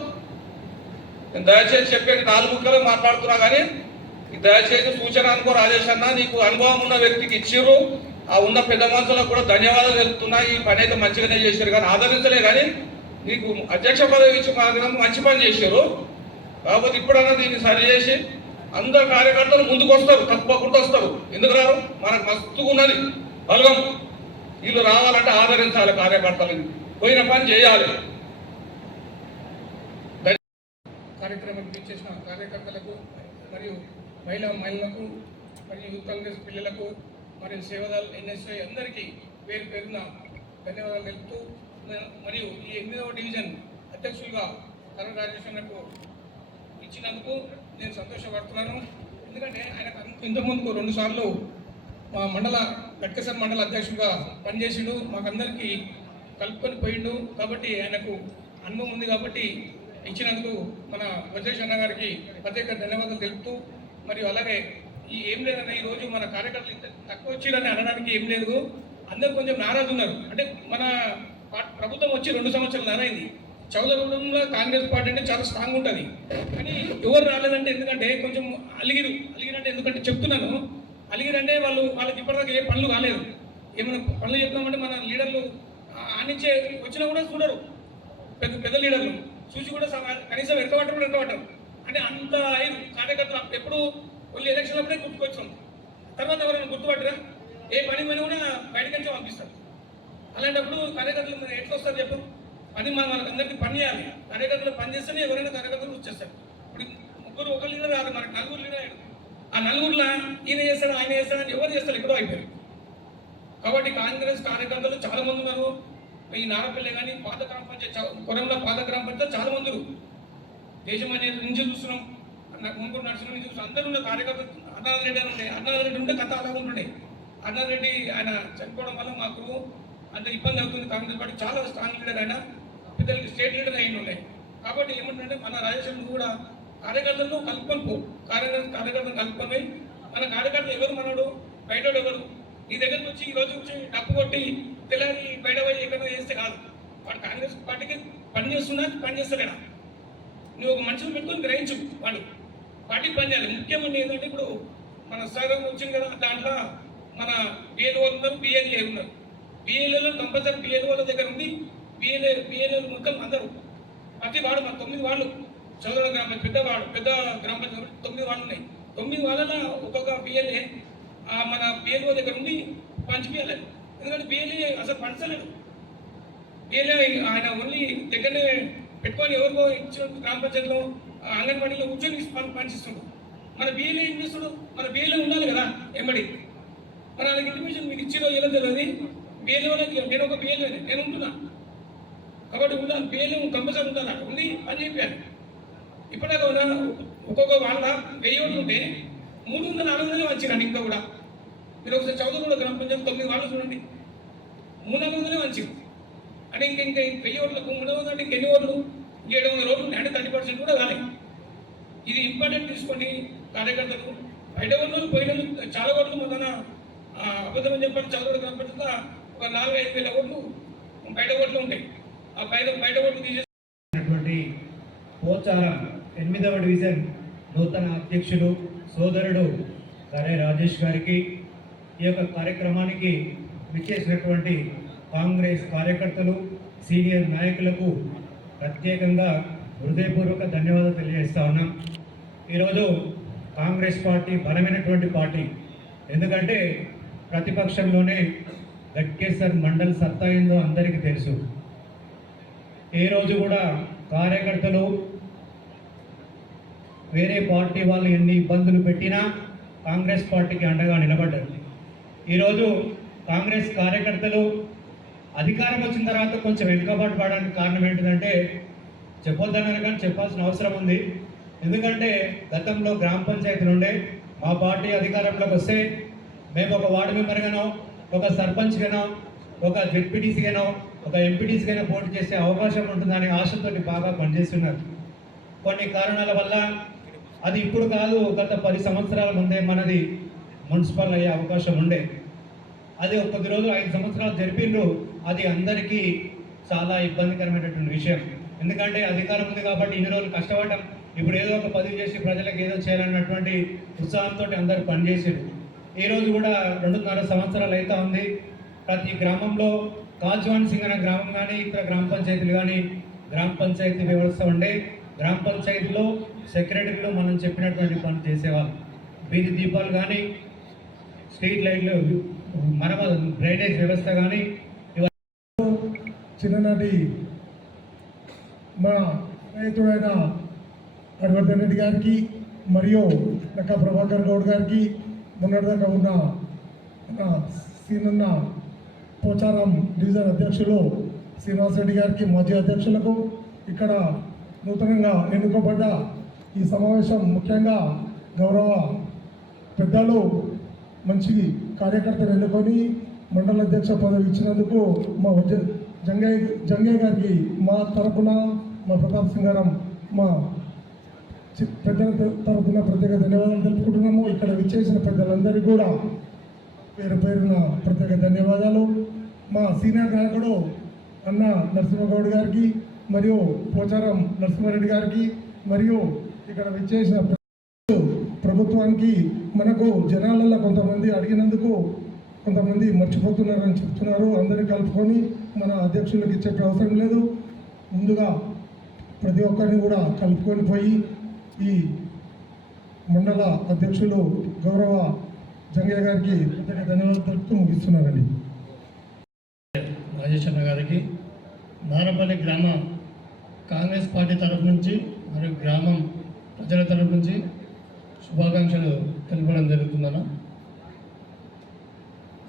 నేను దయచేసి చెప్పేది 4 ముక్కలు మాట్లాడుతున్నా, కానీ దయచేసి సూచన అనుకో రాజేష్ అన్న. నీకు అనుభవం ఉన్న వ్యక్తికి ఇచ్చిర్రు. ఆ ఉన్న పెద్ద మనుషులకు కూడా ధన్యవాదాలు తెలుపుతున్నా. ఈ పని అయితే మంచిగానే చేశారు, కానీ ఆదరించలే. కానీ నీకు అధ్యక్ష పదవి ఇచ్చి మంచి పని చేశారు. కాకపోతే ఇప్పుడన్నా దీన్ని సరి చేసి అందరు కార్యకర్తలు ముందుకు వస్తారు, తప్పకుండా వస్తారు. ఎందుకు రారు? మనకు మస్తుగా ఉన్నది బలగం. వీళ్ళు రావాలంటే ఆదరించాలి కార్యకర్తలని, పోయిన పని చేయాలి. కార్యక్రమానికి ఇచ్చేసిన కార్యకర్తలకు మరియు మహిళలకు మరియు యూత్ కాంగ్రెస్ పిల్లలకు మరియు సేవదల్ ఎన్ఎస్ఐ అందరికీ పేరు పేరున ధన్యవాదాలు తెలుపుతూ, మరియు ఈ 8వ డివిజన్ అధ్యక్షులుగా కరణ్ రాజేశ్వరకు ఇచ్చినందుకు నేను సంతోషపడుతున్నాను. ఎందుకంటే ఆయనకు ఇంతకుముందుకు 2 సార్లు మా గట్కేసర్ మండల అధ్యక్షుడిగా పనిచేసిండు. మాకందరికీ కలుపుకొని పోయిండు. కాబట్టి ఆయనకు అనుభవం ఉంది. కాబట్టి ఇచ్చినందుకు మన వజ్రేష్ అన్న గారికి ప్రత్యేక ధన్యవాదాలు తెలుపుతూ, మరియు అలాగే ఏం లేదన్న ఈరోజు మన కార్యకర్తలు ఇంత తక్కువ వచ్చిరని అనడానికి ఏం లేదు. అందరూ కొంచెం నారాజు ఉన్నారు. అంటే మన ప్రభుత్వం వచ్చి 2 సంవత్సరాలు నారైంది. చౌదగూడెంలో కాంగ్రెస్ పార్టీ అంటే చాలా స్ట్రాంగ్ ఉంటుంది. కానీ ఎవరు రాలేదంటే ఎందుకంటే కొంచెం అలిగిరంటే ఎందుకంటే చెప్తున్నాను, అలిగిరంటే వాళ్ళకి ఇప్పటిదాకా ఏ పనులు కాలేదు. ఏమైనా పనులు చెప్తామంటే మన లీడర్లు ఆనించే వచ్చినా కూడా చూడరు. పెద్ద లీడర్లు చూసి కూడా కనీసం వెనకబట్టరు. అంటే అంత కార్యకర్తలు ఎప్పుడు వాళ్ళు ఎలక్షన్ అప్పుడే గుర్తుకొచ్చాం. తర్వాత ఎవరైనా గుర్తుపట్టరా? ఏ పని పని కూడా బయటకు నుంచి పంపిస్తారు. అలాంటప్పుడు కార్యకర్తలు ఎట్లా వస్తారు చెప్పు? పని మనకు అందరికీ పని చేయాలి. కార్యకర్తలు పని చేస్తేనే ఎవరైనా కార్యకర్తలు వచ్చేస్తారు. ఇప్పుడు 3 ఒక లీడర్ కాదు, మనకు 4 లీడర్ అయ్యాడు. ఆ 4లో ఈయన చేస్తాడు ఆయన చేస్తాడని ఎవరు చేస్తారు? ఎక్కడో అయిపోయారు. కాబట్టి కాంగ్రెస్ కార్యకర్తలు చాలా మంది ఉన్నారు. ఈ నారపల్లి కానీ పాత గ్రామ పంచాయతీ కొరంలో పాత గ్రామ పంచాయతీ చాలా మంది దేశం అనేది నుంచి చూస్తున్నాం. ముందు నడుచుకుని నుంచి చూస్తున్నాం. అందరూ ఉన్న కార్యకర్తలు. అన్నారెడ్డి ఉంటే కథ అలాగే ఉంటుండే. అన్నారెడ్డి ఆయన చనిపోవడం వల్ల మాకు అంత ఇబ్బంది అవుతుంది. కాంగ్రెస్ పార్టీ చాలా స్ట్రాంగ్ లీడర్ అయినా పెద్దలకి స్టేట్ లీడర్ అయిన ఉన్నాయి. కాబట్టి ఏమంటుంటే మన రాజేశ్వరం కూడా కార్యకర్తలను కలుపుకొని కార్యకర్తలను కలుపుకొని మన కార్యకర్తలు ఎవరు మనడు బయట ఎవరు ఈ దగ్గరకు వచ్చి ఈ రోజు వచ్చి డప్పు కొట్టి తెల్లారి బయట పోయి ఎక్కడ చేస్తే కాదు. వాడు కాంగ్రెస్ పార్టీకి పని చేస్తున్నా పని చేస్తలేడా? నువ్వు ఒక మనుషులు పెట్టుకొని గ్రహించు. వాడు పార్టీకి పని చేయాలి. ముఖ్యమైన ఏంటంటే ఇప్పుడు మన సగం వచ్చింది కదా, దాంట్లో మన బిఎల్ఓ ఉన్నారు, బిఎల్ఏ ఉన్నారు. బిఎల్ఏలో కంపల్సరీ బిఎల్ఓల దగ్గర ఉంది. బిఎల్ఏలు మొత్తం అందరూ ప్రతి వాడు మన 9 వాళ్ళు చౌదర గ్రామ పెద్ద గ్రామ పంచాయతీ 9 వాళ్ళు ఉన్నాయి. 9 వాళ్ళలో ఒక్కొక్క బిఎల్ఏ మన బిఎల్ఓ దగ్గర ఉండి పంచిపియాలి. ఎందుకంటే బిఎల్ఏ అసలు పంచలేడు. బిఎల్ఏ ఆయన ఓన్లీ దగ్గరనే పెట్టుకొని ఎవరికో ఇచ్చిన గ్రామ పంచాయతీలో అంగన్వాడీలో కూర్చొని పంచిస్తుండ్రు. మన బిఏలో ఏం చేస్తాడు? మన బిఏలో ఉండాలి కదా ఎంబడి. మన వాళ్ళకి ఇంటిమేషన్ మీకు ఇచ్చిరో ఏదో తెలియదు. బిఏలో నేను ఒక బిఏలో నేను ఉంటున్నా కాబట్టి ఉండాలి. బిఏలో కంపల్సరీ ఉంటుందా? ఉంది అని చెప్పాను. ఇప్పటిదాకా ఒక్కొక్క వాళ్ళ 1000 ఓట్లు ఉంటే 300-400 వంచిరండి. ఇంకా కూడా మీరు ఒకసారి చదువు కూడా గ్రామ పంచాయతీ 9 వాళ్ళు చూడండి, 300-400 వంచారు. అంటే ఇంకా 1000 ఓట్లకు 300 అంటే ఇంకెన్ని ఓట్లు? 700 ఓట్లు అంటే 30% కూడా కాలేదు. ఇది ఇంపార్టెంట్ తీసుకోండి కార్యకర్తలు. బయట వాళ్ళు పోయిన చాలా ఓట్లు మొదన అబద్ధం అని చెప్పండి. చదువు గ్రామ పంచాయతీ ఒక 4-5 వేల ఓట్లు బయట ఓట్లు ఉంటాయి. ఆ బయట ఓట్లు తీసేసి పోచారం 8వ డివిజన్ నూతన అధ్యక్షులు సోదరుడు గరే రాజేష్ గారికి, ఈ యొక్క కార్యక్రమానికి విచ్చేసినటువంటి కాంగ్రెస్ కార్యకర్తలు, సీనియర్ నాయకులకు ప్రత్యేకంగా హృదయపూర్వక ధన్యవాదాలు తెలియజేస్తా ఉన్నాం. ఈరోజు కాంగ్రెస్ పార్టీ బలమైనటువంటి పార్టీ. ఎందుకంటే ప్రతిపక్షంలోనే గట్కేసర్ మండల్ సత్తా ఏందో అందరికీ తెలుసు. ఏ రోజు కూడా కార్యకర్తలు వేరే పార్టీ వాళ్ళు ఎన్ని ఇబ్బందులు పెట్టినా కాంగ్రెస్ పార్టీకి అండగా నిలబడ్డారు. ఈరోజు కాంగ్రెస్ కార్యకర్తలు అధికారం వచ్చిన తర్వాత కొంచెం వెనుకబాటు పడడానికి కారణం ఏంటంటే చెప్పొద్దన్నారు కానీ చెప్పాల్సిన అవసరం ఉంది. ఎందుకంటే గతంలో గ్రామ పంచాయతీలు ఉండే, మా పార్టీ అధికారంలోకి వస్తే మేము ఒక వార్డు మెంబర్గానో, ఒక సర్పంచ్గానో, ఒక జెడ్పీటీసీగానో, ఒక ఎంపీటీసీగానో పోటీ చేసే అవకాశం ఉంటుందనే ఆశతో బాగా పనిచేస్తున్నారు. కొన్ని కారణాల వల్ల అది ఇప్పుడు కాదు, గత 10 సంవత్సరాల ముందే మనది మున్సిపల్ అయ్యే అవకాశం ఉండే. అది కొద్ది రోజులు 5 సంవత్సరాలు జరిపిండ్రు. అది అందరికీ చాలా ఇబ్బందికరమైనటువంటి విషయం. ఎందుకంటే అధికారం ఉంది కాబట్టి ఇన్ని రోజులు కష్టపడటం, ఇప్పుడు ఏదో ఒక పదవి చేసి ప్రజలకు ఏదో చేయాలన్నటువంటి ఉత్సాహంతో అందరూ పనిచేసారు. ఈరోజు కూడా 2.5 సంవత్సరాలు అవుతా ఉంది. ప్రతి గ్రామంలో కాజ్వాన్ సింగ్ అనే గ్రామం కానీ, ఇతర గ్రామ పంచాయతీలు కానీ గ్రామ పంచాయతీ వ్యవస్థ ఉండే. గ్రామ పంచాయతీలో సెక్రటరీలు మనం చెప్పినటువంటి పనులు చేసేవాళ్ళు. వీధి దీపాలు కానీ, స్ట్రీట్ లైట్లు, డ్రైనేజ్ వ్యవస్థ కానీ, చిన్ననాటి మా స్నేహితుడైన హరివర్ధన్ రెడ్డి గారికి మరియు నక్కా ప్రభాకర్ గౌడ్ గారికి, మొన్నటిదాకా ఉన్న సీనున్న పోచారం డివిజన్ అధ్యక్షులు శ్రీనివాసరెడ్డి గారికి, మాజీ అధ్యక్షులకు, ఇక్కడ నూతనంగా ఎన్నుకోబడ్డ ఈ సమావేశం ముఖ్యంగా గౌరవ పెద్దలు మంచి కార్యకర్తలు ఎన్నుకొని మండల అధ్యక్ష పదవి ఇచ్చినందుకు మా జంగయ్య గారికి మా తరపున, మా ప్రతాప్ సింగారం మా పెద్దల తరపున ప్రత్యేక ధన్యవాదాలు తెలుపుకుంటున్నాము. ఇక్కడ విచ్చేసిన పెద్దలందరికీ కూడా పేరు పేరున ప్రత్యేక ధన్యవాదాలు. మా సీనియర్ నాయకుడు అన్న నరసింహగౌడ్ గారికి మరియు పోచారం నరసింహారెడ్డి గారికి మరియు ఇక్కడ విచ్చేసిన ప్రభుత్వానికి, మనకు జనాలలో కొంతమంది అడిగినందుకు కొంతమంది మర్చిపోతున్నారని చెప్తున్నారు. అందరినీ కలుపుకొని మన అధ్యక్షులకు ఇచ్చే అవసరం లేదు. ముందుగా ప్రతి ఒక్కరిని కూడా కలుపుకొని పోయి ఈ మండల అధ్యక్షులు గౌరవ జంగయ్య గారికి ప్రత్యేక ధన్యవాదాలు తెలుపుతూ ముగిస్తున్నారండి. రాజేష్ అన్న గారికి నారపల్లి గ్రామ కాంగ్రెస్ పార్టీ తరఫు నుంచి మరియు గ్రామం ప్రజల తరఫు నుంచి శుభాకాంక్షలు తెలపడం జరుగుతుందన్న.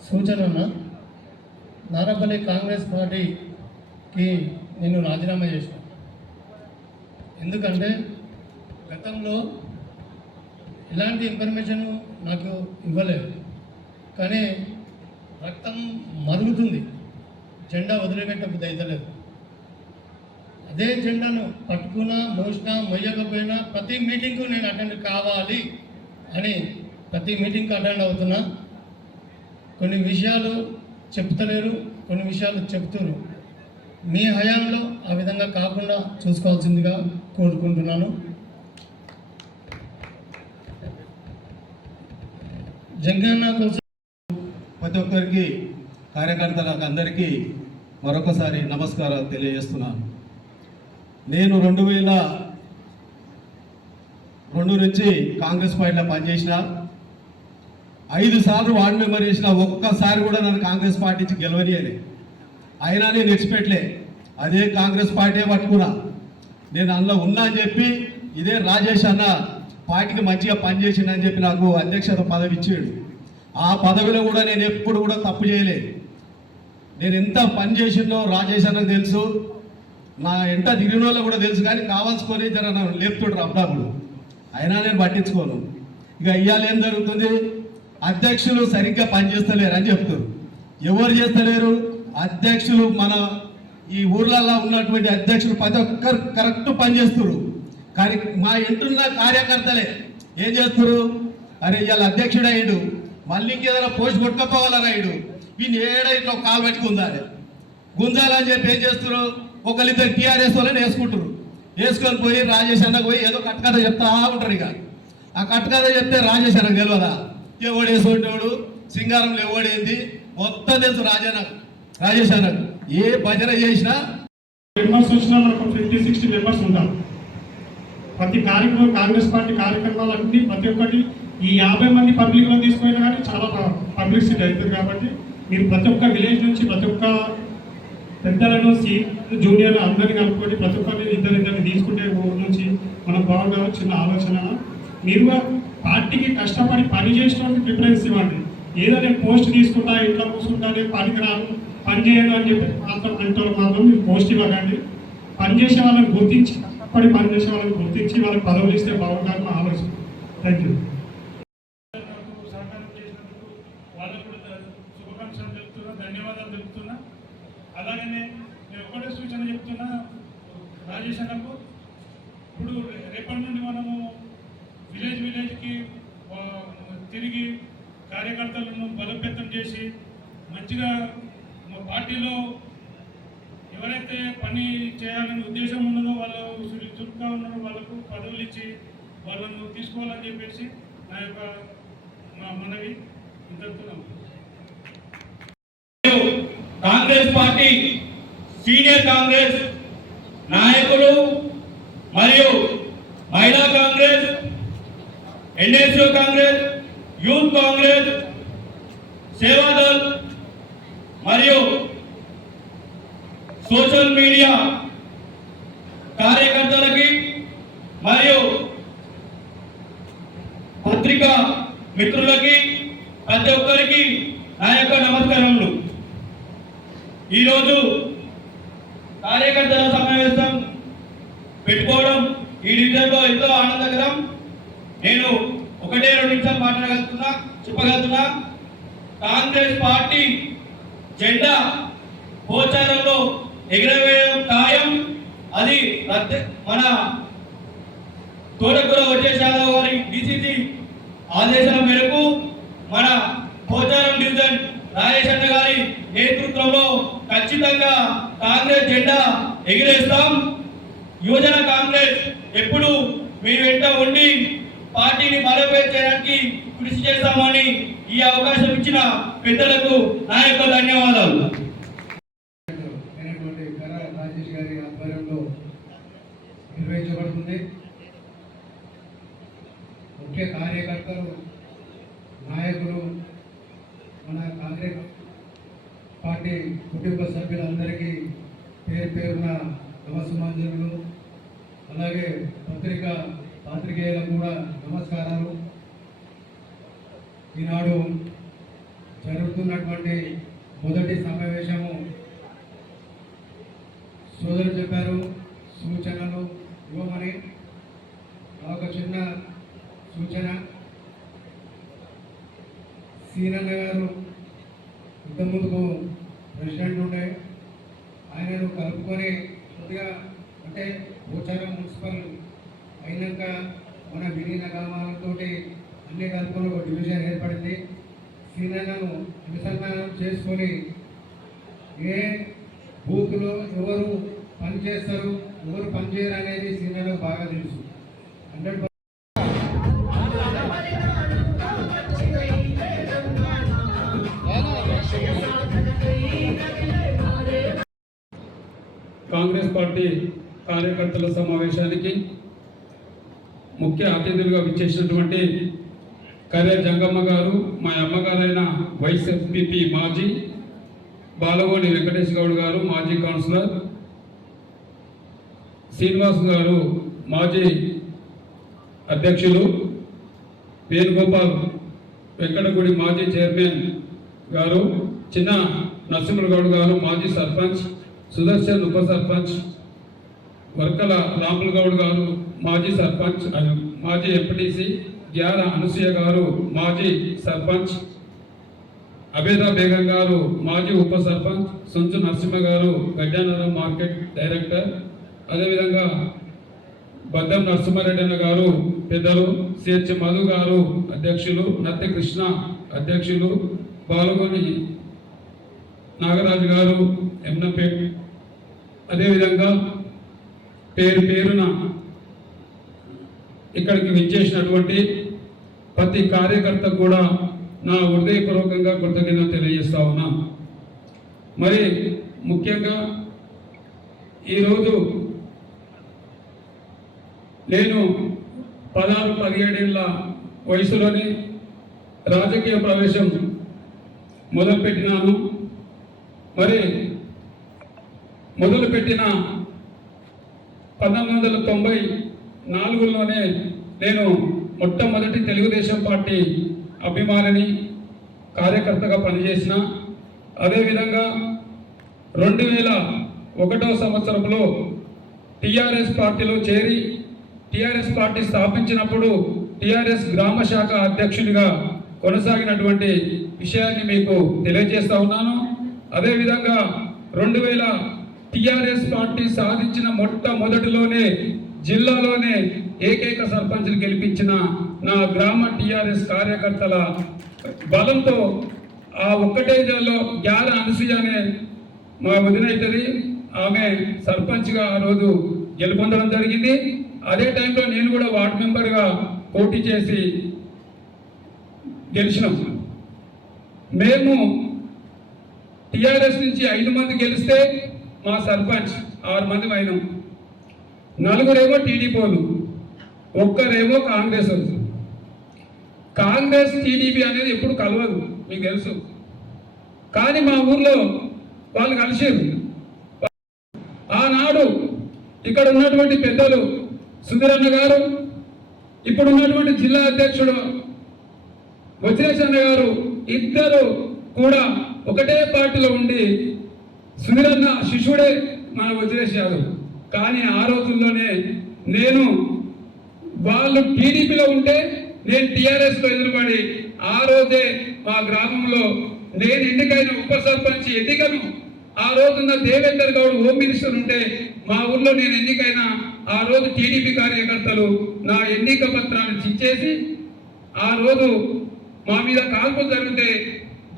సూచన నారపల్లి కాంగ్రెస్ పార్టీకి నేను రాజీనామా చేసిన. ఎందుకంటే గతంలో ఇలాంటి ఇన్ఫర్మేషన్ నాకు ఇవ్వలేదు, కానీ రక్తం మరుగుతుంది, జెండా వదిలిపెట్టబుద్ధి అవుతలేదు. అదే జెండాను పట్టుకున్నా, మోసినా, మొయ్యకపోయినా ప్రతి మీటింగ్కు నేను అటెండ్ కావాలి అని ప్రతి మీటింగ్కి అటెండ్ అవుతున్నా. కొన్ని విషయాలు చెప్తలేరు, కొన్ని విషయాలు చెప్తున్నారు. మీ హయాంలో ఆ విధంగా కాకుండా చూసుకోవాల్సిందిగా కోరుకుంటున్నాను. జంగన్న కోసం ప్రతి ఒక్కరికి, కార్యకర్తలకు అందరికీ మరొకసారి నమస్కారాలు తెలియజేస్తున్నాను. నేను 2002 నుంచి కాంగ్రెస్ పార్టీలో పనిచేసిన, 5 సార్లు వార్డు మెంబర్ చేసిన, ఒక్కసారి కూడా నన్ను కాంగ్రెస్ పార్టీ నుంచి గెలవనియలే. అయినా నేను విడిచిపెట్టలే, అదే కాంగ్రెస్ పార్టీ పట్టుకున్నా. నేను అందులో ఉన్నా అని చెప్పి ఇదే రాజేష్ అన్న పార్టీకి మంచిగా పనిచేసిందని చెప్పి నాకు అధ్యక్షత పదవి ఇచ్చాడు. ఆ పదవిలో కూడా నేను ఎప్పుడు కూడా తప్పు చేయలేదు. నేను ఎంత పని చేసిందో రాజేష్ అన్నకు తెలుసు, నా ఎంత తిరిగిన వాళ్ళు కూడా తెలుసు. కానీ కావాల్సుకొని జర నన్ను లేపుతుండ్రు అప్పుడప్పుడు, అయినా నేను పట్టించుకోను. ఇక ఇవాళ ఏం జరుగుతుంది, అధ్యక్షులు సరిగ్గా పనిచేస్తలేరు అని చెప్తారు. ఎవరు చేస్తలేరు? అధ్యక్షులు, మన ఈ ఊర్లలో ఉన్నటువంటి అధ్యక్షులు ప్రతి ఒక్కరు కరెక్ట్ పనిచేస్తారు. కానీ మా ఇంటున్న కార్యకర్తలే ఏం చేస్తారు, అరే ఇవాళ అధ్యక్షుడు అయ్యాడు, మళ్ళీ ఇంకేదైనా పోస్ట్ కొట్టుకపోవాలా రాయుడు, ఈయన ఏడ ఇట్లా కాలు పెట్టి గుంజాలని చెప్పి ఏం చేస్తారు, ఒకళ్ళిద్దరు టీఆర్ఎస్ వాళ్ళని వేసుకుంటారు. వేసుకొని పోయి రాజేష్ అన్నకు పోయి ఏదో కట్టుకథ చెప్తా ఉంటారు. ఇక ఆ కట్టుకథ చెప్తే రాజేష్ అన్నకు తెలియదా, ఎవడు వేసుకుంటాడు, సింగారంలో ఎవడేంది మొత్తం తెలుసు రాజేష్ అన్నకు. ఏ భజన చేసినా మెంబర్స్ వచ్చినా మనకు 50-60 మెంబర్స్ ఉంటారు. ప్రతి కార్యక్రమం కాంగ్రెస్ పార్టీ కార్యక్రమాలు అన్ని ప్రతి ఒక్కటి ఈ 50 మంది పబ్లిక్లో తీసుకుపోయినా కానీ చాలా పబ్లిసిటీ అవుతుంది. కాబట్టి మీరు ప్రతి ఒక్క విలేజ్ నుంచి ప్రతి ఒక్క పెద్దలను జూనియర్లు అందరినీ కలుపుకొని ప్రతి ఒక్కరిని ఇద్దరిద్దరిని తీసుకుంటే ఊరు నుంచి మనకు బాగుండాలని చిన్న ఆలోచన. మీరు పార్టీకి కష్టపడి పని చేసేవాళ్ళకి ప్రిఫరెన్స్ ఇవ్వండి. ఏదో నేను పోస్ట్ తీసుకుంటా, ఇంట్లో కూర్చుంటా, నేను పనికి రాను, పని చేయను అని చెప్పి మాత్రం మీరు పోస్ట్ ఇవ్వకండి. పనిచేసే వాళ్ళని గుర్తించి, కష్టపడి పనిచేసే వాళ్ళని గుర్తించి వాళ్ళకి పదవులు ఇస్తే బాగుంటుందని నా ఆలోచన. Thank you. సహకారం చేసినందుకు వాళ్ళకు కూడా శుభాకాంక్షలు తెలుపుతున్నా, ధన్యవాదాలు తెలుపుతున్నా. అలాగనే నేను ఒకటే సూచన చెప్తున్నా రాజేష్ అన్నకు, ఇప్పుడు రేపటి నుండి మనము విలేజ్కి తిరిగి కార్యకర్తలను బలోపేతం చేసి మంచిగా మా పార్టీలో ఎవరైతే పని చేయాలని ఉద్దేశం ఉన్నదో, వాళ్ళు చురుగ్గా ఉన్నారో వాళ్ళకు పదవులు ఇచ్చి వాళ్ళను తీసుకోవాలని చెప్పేసి నా యొక్క మనవి ఇంతకున్నాం. కాంగ్రెస్ పార్టీ సీనియర్ కాంగ్రెస్ నాయకులు మరియు మహిళా కాంగ్రెస్, ఎన్ఎస్యూ కాంగ్రెస్, యూత్ కాంగ్రెస్, సేవాదల్ మరియు సోషల్ మీడియా కార్యకర్తలకి మరియు పత్రికా మిత్రులకి ప్రతి ఒక్కరికి నా యొక్క నమస్కారములు. ఈరోజు కార్యకర్తల సమావేశం పెట్టుకోవడం ఈ డివిజన్లో ఎంతో ఆనందకరం. నేను 1-2 నిమిషాలు చెప్పగలుగుతున్నా. కాంగ్రెస్ పార్టీ జెండా పోచారంలో ఎగరవేయడం ఖాయం. అది మన తోటకూర వచ్చేసి యాదవ్ గారి డిసిసి ఆదేశాల మేరకు మన పోచారం డివిజన్ రాజేష్ అన్న గారి నేతృత్వంలో ఖచ్చితంగా కాంగ్రెస్ జెండా ఎగిరేస్తాం. యువజన కాంగ్రెస్ ఎప్పుడు మీ వెంట ఉండి పార్టీని బలోపేతం చేయడానికి కృషి చేస్తామని ఈ అవకాశం ఇచ్చిన పెద్దలకు నా యొక్క ధన్యవాదాలు. రాజేష్ గారి ఆధ్వర్యంలో నిర్వహించబడుతుంది. ముఖ్య కార్యకర్తలు, నాయకులు, మన కాంగ్రెస్ పార్టీ కుటుంబ సభ్యులందరికీ పేరు పేరున నమస్సుమాంజలు. అలాగే పాత్రికేయులకు కూడా నమస్కారాలు. ఈనాడు జరుగుతున్నటువంటి మొదటి సమావేశము సోదరులు చెప్పారు, సూచనలు ఇవ్వమని. ఒక చిన్న సూచన, సీనన్న గారు ఇంతకుముందుకు ప్రెసిడెంట్ ఉండే, ఆయనను కలుపుకొని కొద్దిగా అంటే పోచారం మున్సిపల్ అయినాక మన విలీన గ్రామాలతో అన్ని కలుపుకొని ఒక డివిజన్ ఏర్పడింది. సీనన్నను అనుసంధానం చేసుకొని ఏ బూత్లో ఎవరు పనిచేస్తారు, ఎవరు పనిచేయరు అనేది సీనన్నకు బాగా తెలుసు. 100% కాంగ్రెస్ పార్టీ కార్యకర్తల సమావేశానికి ముఖ్య అతిథులుగా విచ్చేసినటువంటి కర్రె జంగమ్మ గారు, మా అమ్మగారైన వైస్ ఎంపీపీ మాజీ బాలగోని వెంకటేష్ గౌడ్ గారు, మాజీ కౌన్సిలర్ శ్రీనివాస్ గారు, మాజీ అధ్యక్షులు వేణుగోపాల్ వెంకటగుడి మాజీ చైర్మన్ గారు, చిన్న నరసింహుల గౌడ్ గారు మాజీ సర్పంచ్, సుదర్శన్ ఉప సర్పంచ్, వర్కల రాముల గౌడ్ గారు మాజీ సర్పంచ్ మాజీ ఎంపీటీసీ, గ్యార అనసూయ గారు మాజీ సర్పంచ్, అబేదా బేగం గారు మాజీ ఉప సర్పంచ్, సొంచు నరసింహ గారు గడ్డానగరం మార్కెట్ డైరెక్టర్, అదేవిధంగా బద్దం నరసింహారెడ్డి అన్న గారు పెద్దలు, సిహెచ్ మధు గారు అధ్యక్షులు, నత్తి కృష్ణ అధ్యక్షులు, బాలగొని నాగరాజు గారు ఎమ్నపేట్, అదేవిధంగా పేరు పేరున ఇక్కడికి విచ్చేసినటువంటి ప్రతి కార్యకర్త కూడా నా హృదయపూర్వకంగా కృతజ్ఞత తెలియజేస్తా ఉన్నా. మరి ముఖ్యంగా ఈరోజు నేను 16-17 ఏళ్ళ వయసులోనే రాజకీయ ప్రవేశం మొదలుపెట్టినాను. మరి మొదలుపెట్టిన 1994లోనే నేను మొట్టమొదటి తెలుగుదేశం పార్టీ అభిమానిని, కార్యకర్తగా పనిచేసిన. అదేవిధంగా 2001వ సంవత్సరంలో టీఆర్ఎస్ పార్టీలో చేరి టీఆర్ఎస్ పార్టీ స్థాపించినప్పుడు టీఆర్ఎస్ గ్రామ శాఖ అధ్యక్షుడిగా కొనసాగినటువంటి విషయాన్ని మీకు తెలియజేస్తా ఉన్నాను. అదేవిధంగా 2000 టీఆర్ఎస్ పార్టీ సాధించిన మొట్టమొదటిలోనే జిల్లాలోనే ఏకైక సర్పంచ్ని గెలిపించిన నా గ్రామ టీఆర్ఎస్ కార్యకర్తల బలంతో ఆ ఒక్కటే జిల్లాలో గ్యార అనసూయ అనే మా వదినైతుంది, ఆమె సర్పంచ్గా ఆ రోజు గెలుపొందడం జరిగింది. అదే టైంలో నేను కూడా వార్డు మెంబర్గా పోటీ చేసి గెలిచినాం. మేము టీఆర్ఎస్ నుంచి 5 మంది గెలిస్తే మా సర్పంచ్ 6 మంది అయినాం. 4 టీడీపీలు, 1 కాంగ్రెస్. కాంగ్రెస్ టీడీపీ అనేది ఎప్పుడు కలవదు, మీకు తెలుసు. కానీ మా ఊర్లో వాళ్ళు కలిసిరు. ఆనాడు ఇక్కడ ఉన్నటువంటి పెద్దలు సుధీరన్న గారు, ఇప్పుడు ఉన్నటువంటి జిల్లా అధ్యక్షుడు వజ్రేష్ అన్న గారు, ఇద్దరు కూడా ఒకటే పార్టీలో ఉండి, సుధీరన్న శిష్యుడే మన వజ్రేష్ యాదవ్. కానీ ఆ రోజుల్లోనే నేను వాళ్ళు టీడీపీలో ఉంటే నేను టీఆర్ఎస్లో ఎదురుపడి ఆ రోజే మా గ్రామంలో నేను ఎన్నికైన ఉప సర్పంచ్ ఎన్నికను ఆ రోజున్న దేవేందర్ గౌడ్ హోమ్ మినిస్టర్ ఉంటే మా ఊర్లో నేను ఎన్నికైన ఆ రోజు టీడీపీ కార్యకర్తలు నా ఎన్నిక పత్రాన్ని ఇచ్చేసి ఆ రోజు మా మీద కాల్పులు జరిగితే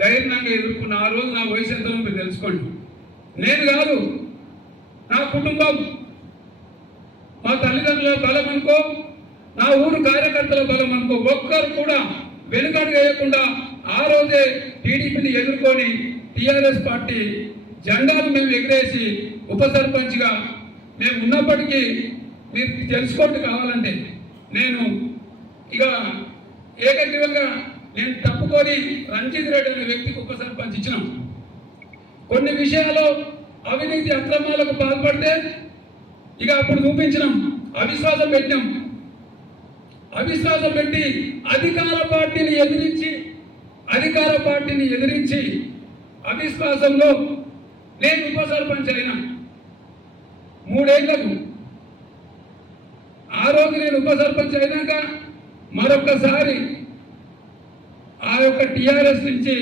ధైర్యంగా ఎదుర్కొన్న ఆ రోజు నా వయసు ఎంతో మీరు తెలుసుకోండి. నేను కాదు, నా కుటుంబం, మా తల్లిదండ్రుల బలం అనుకో, నా ఊరు కార్యకర్తల బలం అనుకో, ఒక్కరు కూడా వెనుకడుగు వేయకుండా ఆ రోజే టీడీపీని ఎదుర్కొని టీఆర్ఎస్ పార్టీ జెండాను మేము ఎగిరేసి ఉప సర్పంచ్గా మేము ఉన్నప్పటికీ మీరు తెలుసుకోండి కావాలంటే నేను ఇక ఏకగ్రీవంగా నేను తప్పుకొని రంజిత్ రెడ్డి అనే వ్యక్తికి ఉప సర్పంచ్ ఇచ్చినాం. కొన్ని విషయాల్లో అవినీతి అక్రమాలకు పాల్పడితే ఇక అప్పుడు చూపించినాం, అవిశ్వాసం పెట్టినాం. అవిశ్వాసం పెట్టి అధికార పార్టీని ఎదిరించి అవిశ్వాసంలో నేను ఉప సర్పంచ్ అయినా 3 ఏళ్లకు. ఆ రోజు నేను ఉప సర్పంచ్ అయినాక మరొకసారి ఆ యొక్క టీఆర్ఎస్ నుంచి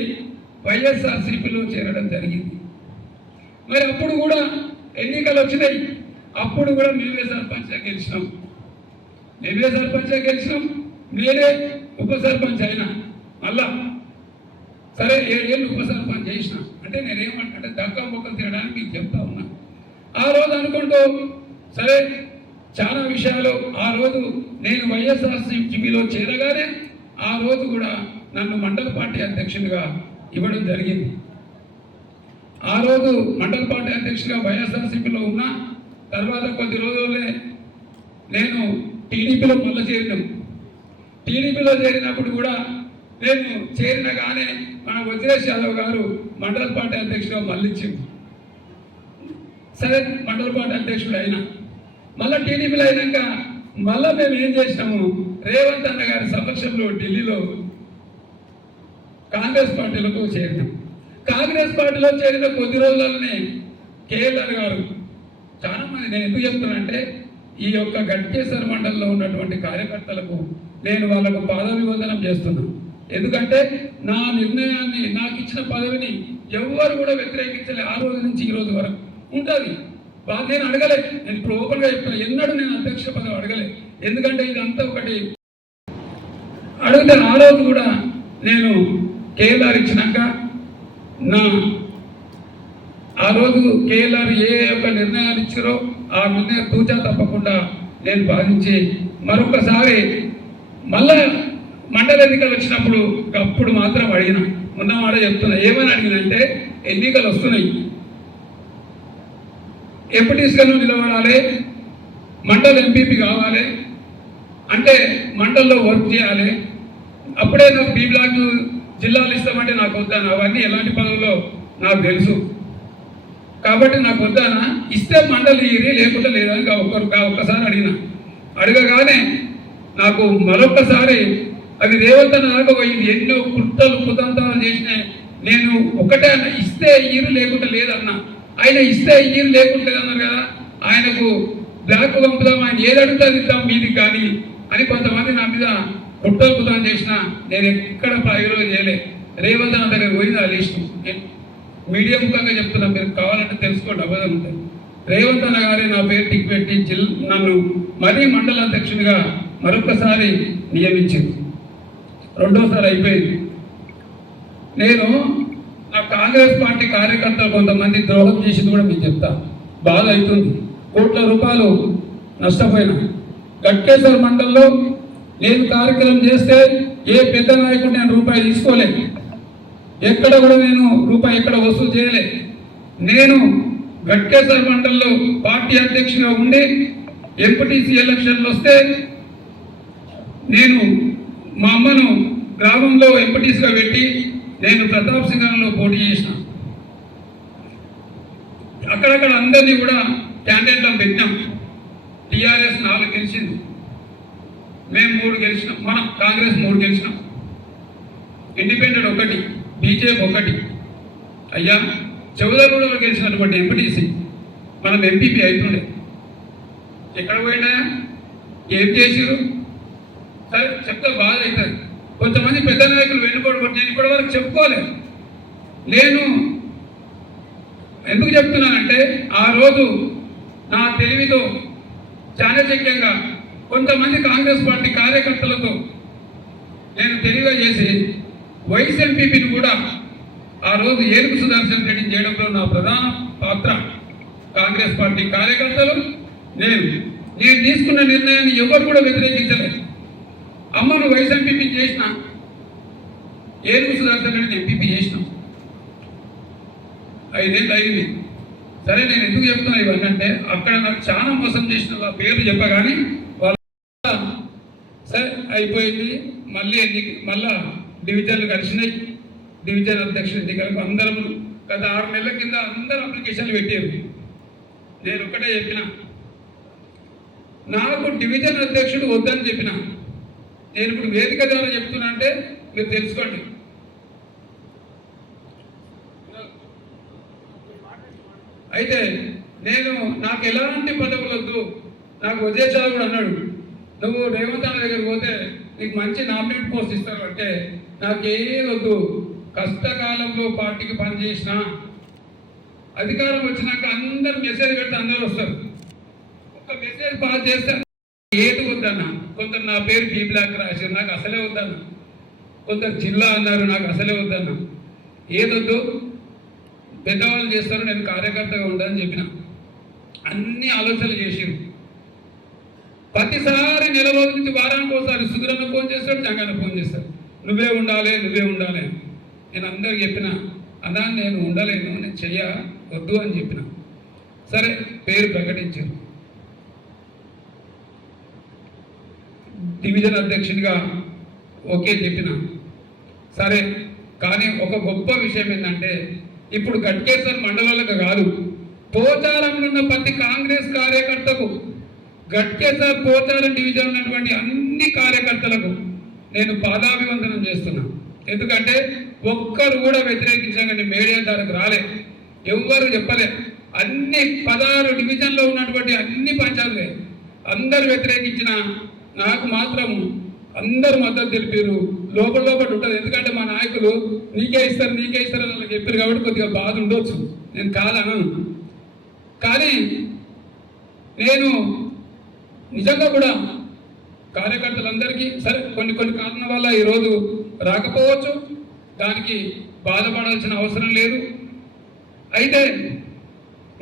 వైఎస్ఆర్సీపీలో చేరడం జరిగింది. మరి అప్పుడు కూడా ఎన్నికలు వచ్చినాయి, అప్పుడు కూడా మేమే సర్పంచ్గా గెలిచినాం. నేనే ఉప సర్పంచ్ అయినా. మళ్ళా సరే 7 ఏళ్ళు ఉప సర్పంచ్ చేసిన అంటే నేనేమంటే దక్కా మొక్కలు తినడానికి మీకు చెప్తా ఉన్నా. ఆ రోజు అనుకుంటూ సరే చాలా విషయాలు ఆ రోజు నేను వైఎస్ఆర్సీపీలో చేరగానే ఆ రోజు కూడా నన్ను మండల పార్టీ అధ్యక్షునిగా ఇవ్వడం జరిగింది. ఆ రోజు మండల పార్టీ అధ్యక్షుడిగా వైఎస్ఆర్సీపీలో ఉన్న తర్వాత కొద్ది రోజులే నేను టీడీపీలో మళ్ళీ చేరినాం. టీడీపీలో చేరినప్పుడు కూడా నేను చేరినగానే మన వజ్రేష్ యాదవ్ గారు మండల పార్టీ అధ్యక్షుడిగా మళ్ళీ ఇచ్చింది. సరే మండల పార్టీ అధ్యక్షుడు అయినా మళ్ళీ టీడీపీలో అయినాక మళ్ళా మేము ఏం చేసినాము, రేవంత్ అన్న గారి సమక్షంలో ఢిల్లీలో కాంగ్రెస్ పార్టీలకు చేరినాం. కాంగ్రెస్ పార్టీలో చేరిన కొద్ది రోజులలోనే కేఎల్ఆర్ గారు చాలా మంది, నేను ఎందుకు చెప్తున్నానంటే ఈ యొక్క గట్కేశ్వర మండలంలో ఉన్నటువంటి కార్యకర్తలకు నేను వాళ్ళకు పాదాభివందనం చేస్తున్నాను. ఎందుకంటే నా నిర్ణయాన్ని, నాకు ఇచ్చిన పదవిని ఎవరు కూడా వ్యతిరేకించలే. ఆ రోజు నుంచి ఈ రోజు వరకు ఉంటుంది. నేను అడగలే, నేను ఇప్పుడు ఓపెన్గా చెప్తున్నా, ఎన్నడూ నేను అధ్యక్ష పదవి అడగలే. ఎందుకంటే ఇదంతా ఒకటి అడిగితే ఆ రోజు కూడా నేను కేఎల్ఆర్ ఇచ్చినాక ఆ రోజు కేఎల్ఆర్ ఏ యొక్క నిర్ణయాలు ఇచ్చారో ఆ నిర్ణయం తూచా తప్పకుండా నేను భావించి మరొకసారి మళ్ళా మండల ఎన్నికలు వచ్చినప్పుడు అప్పుడు మాత్రం అడిగిన, ఉన్నమాట చెప్తున్నా, ఏమని అడిగినంటే ఎన్నికలు వస్తున్నాయి, ఎంపీటీసీలను నిలబడాలి, మండల ఎంపీపీ కావాలి, అంటే మండల్లో వర్క్ చేయాలి, అప్పుడే నాకు బి బ్లాక్ జిల్లాలు ఇస్తామంటే నాకు వద్దాను. అవన్నీ ఎలాంటి పదవుల్లో నాకు తెలుసు కాబట్టి నాకు వద్దానా, ఇస్తే మండలి ఇరి లేకుండా లేదని ఒక్కసారి అడగగానే నాకు మరొక్కసారి అది రేవంత్ అన్న దాకా పోయింది. ఎన్నో కుట్రలు కుతంత్రాలు చేసిన నేను ఒకటే అన్న, ఇస్తే ఇరు లేకుండా లేదన్నా. ఆయన ఇస్తే ఇరు లేకుండా లేదన్నారు కదా, ఆయనకు బ్లాక్ పంపుదాం, ఆయన ఏది అడుగుతుంది ఇద్దాం మీది కానీ అని కొంతమంది నా మీద కుట్రలు కుతం చేసిన నేను ఎక్కడ ప్రయోగం చేయలే. రేవంత్ అన్న దగ్గర పోయింది ఆ లిస్టు. మీడియా ముఖంగా చెప్తున్నా, మీరు కావాలంటే తెలుసుకోండి, అబద్ధం ఉంటుంది. రేవంత్ అన్న గారి నా పేరు టిక్ పెట్టి నన్ను మరీ మండల అధ్యక్షునిగా మరొకసారి నియమించింది. రెండోసారి అయిపోయింది. నేను నా కాంగ్రెస్ పార్టీ కార్యకర్తలు కొంతమంది ద్రోహం చేసింది కూడా మీకు చెప్తా. బాధ అవుతుంది. కోట్ల రూపాయలు నష్టపోయినా. గట్కేశ్వర మండలంలో నేను కార్యక్రమం చేస్తే ఏ పెద్ద నాయకుడు నేను రూపాయి తీసుకోలేదు. ఎక్కడ కూడా నేను రూపాయి ఎక్కడ వసూలు చేయలే. నేను గట్కేశ్వర మండలంలో పార్టీ అధ్యక్షుడిగా ఉండి ఎంపీటీసీ ఎలక్షన్లు వస్తే నేను మా అమ్మను గ్రామంలో ఎంపీటీసీగా పెట్టి నేను ప్రతాప్ సింగంలో పోటీ చేసిన. అక్కడక్కడ అందరినీ కూడా క్యాండిడేట్లను పెట్టినాం. టీఆర్ఎస్ 4 గెలిచింది, మేము 3 గెలిచినాం, మనం కాంగ్రెస్ 3 గెలిచినాం, ఇండిపెండెంట్ 1, బీజేపీ 1. అయ్యా చౌదరగూడలో గెలిచినటువంటి ఎంపీటీసీ మనం ఎంపీపీ అవుతుండే. ఎక్కడ పోయినా ఏం చేసిరు సరే చెప్తే బాధ అవుతుంది. కొంతమంది పెద్ద నాయకులు వెనుకోవడం నేను ఇప్పటి వరకు చెప్పుకోలేదు. నేను ఎందుకు చెప్తున్నానంటే ఆ రోజు నా తెలివితో చాణక్యంగా కొంతమంది కాంగ్రెస్ పార్టీ కార్యకర్తలతో నేను తెలివిగా చేసి వైస్ ఎంపీపీని కూడా ఆ రోజు ఏలుగు సుదర్శన్ రెడ్డి చేయడంలో నా ప్రధాన పాత్ర. కాంగ్రెస్ పార్టీ కార్యకర్తలు నేను తీసుకున్న నిర్ణయాన్ని ఎవరు కూడా వ్యతిరేకించలేదు. అమ్మను వైస్ ఎంపీపీ చేసిన, ఏలుగు సుదర్శన్ రెడ్డిని ఎంపీపీ చేసినాం. 5 ఏళ్ళు అయింది. సరే నేను ఎందుకు చెప్తున్నా ఇవన్నీ అంటే అక్కడ నాకు చాలా మోసం చేసిన పేర్లు చెప్పగానే వాళ్ళ సరే అయిపోయింది. మళ్ళా డివిజన్లు కలిసినాయి. డివిజన్ అధ్యక్షుడు ఎన్నికలకు అందరం గత 6 నెలల కింద అందరూ అప్లికేషన్లు పెట్టారు. నేను ఒక్కటే చెప్పిన, నాకు డివిజన్ అధ్యక్షుడు వద్దని చెప్పిన. నేను ఇప్పుడు వేదిక ద్వారా చెప్తున్నా అంటే మీరు తెలుసుకోండి. అయితే నాకు ఎలాంటి పదవులు వద్దు, నాకు ఉదయచారు కూడా అన్నాడు, నువ్వు రేవంత్ అన్న దగ్గరికి పోతే నీకు మంచి నామినేట్ పోస్ట్ ఇస్తారు అంటే నాకేది వద్దు. కష్టకాలంలో పార్టీకి పనిచేసిన, అధికారం వచ్చినాక అందరు మెసేజ్ పెడితే అందరూ వస్తారు. ఒక మెసేజ్ పాస్ చేస్తే ఏది వద్దన్న. కొందరు నా పేరు బి బ్లాక్ రాశారు, నాకు అసలే వద్దన్న. కొందరు జిల్లా అన్నారు, నాకు అసలే వద్దన్న. ఏదొద్దు, పెద్దవాళ్ళు చేస్తారు, నేను కార్యకర్తగా ఉండాలని చెప్పిన. అన్ని ఆలోచనలు చేసిరు. ప్రతిసారి నెల రోజుల నుంచి వారానికి ఒకసారి సుధీరన్న ఫోన్ చేస్తాడు, జంగన్న ఫోన్ చేస్తాడు, నువ్వే ఉండాలి. నేను అందరికి చెప్పిన, అన్నా నేను ఉండలేను, నేను వద్దు అని చెప్పిన. సరే పేరు ప్రకటించారు. డివిజన్ అధ్యక్షుడిగా ఓకే చెప్పిన. సరే కానీ ఒక గొప్ప విషయం ఏంటంటే ఇప్పుడు గట్కేశ్వర్ మండలాలకు కాదు, పోచారంలో ఉన్న ప్రతి కాంగ్రెస్ కార్యకర్తకు గట్కేసర్ పోచారం డివిజన్ ఉన్నటువంటి అన్ని కార్యకర్తలకు నేను పాదాభివందనం చేస్తున్నా. ఎందుకంటే ఒక్కరు కూడా వ్యతిరేకించగానే మీడియా దానికి రాలే, ఎవ్వరు చెప్పలే. అన్ని 16 డివిజన్లో ఉన్నటువంటి అన్ని పంచాయతీలే అందరు వ్యతిరేకించిన నాకు మాత్రం అందరు మద్దతు తెలిపారు. లోపల ఉంటుంది. ఎందుకంటే మా నాయకులు నీకే ఇస్తారు అని వాళ్ళకి చెప్పారు కాబట్టి కొద్దిగా బాధ ఉండొచ్చు, నేను కాదను. కానీ నేను నిజంగా కూడా కార్యకర్తలందరికీ సరే కొన్ని కారణాల వల్ల ఈరోజు రాకపోవచ్చు, దానికి బాధపడాల్సిన అవసరం లేదు. అయితే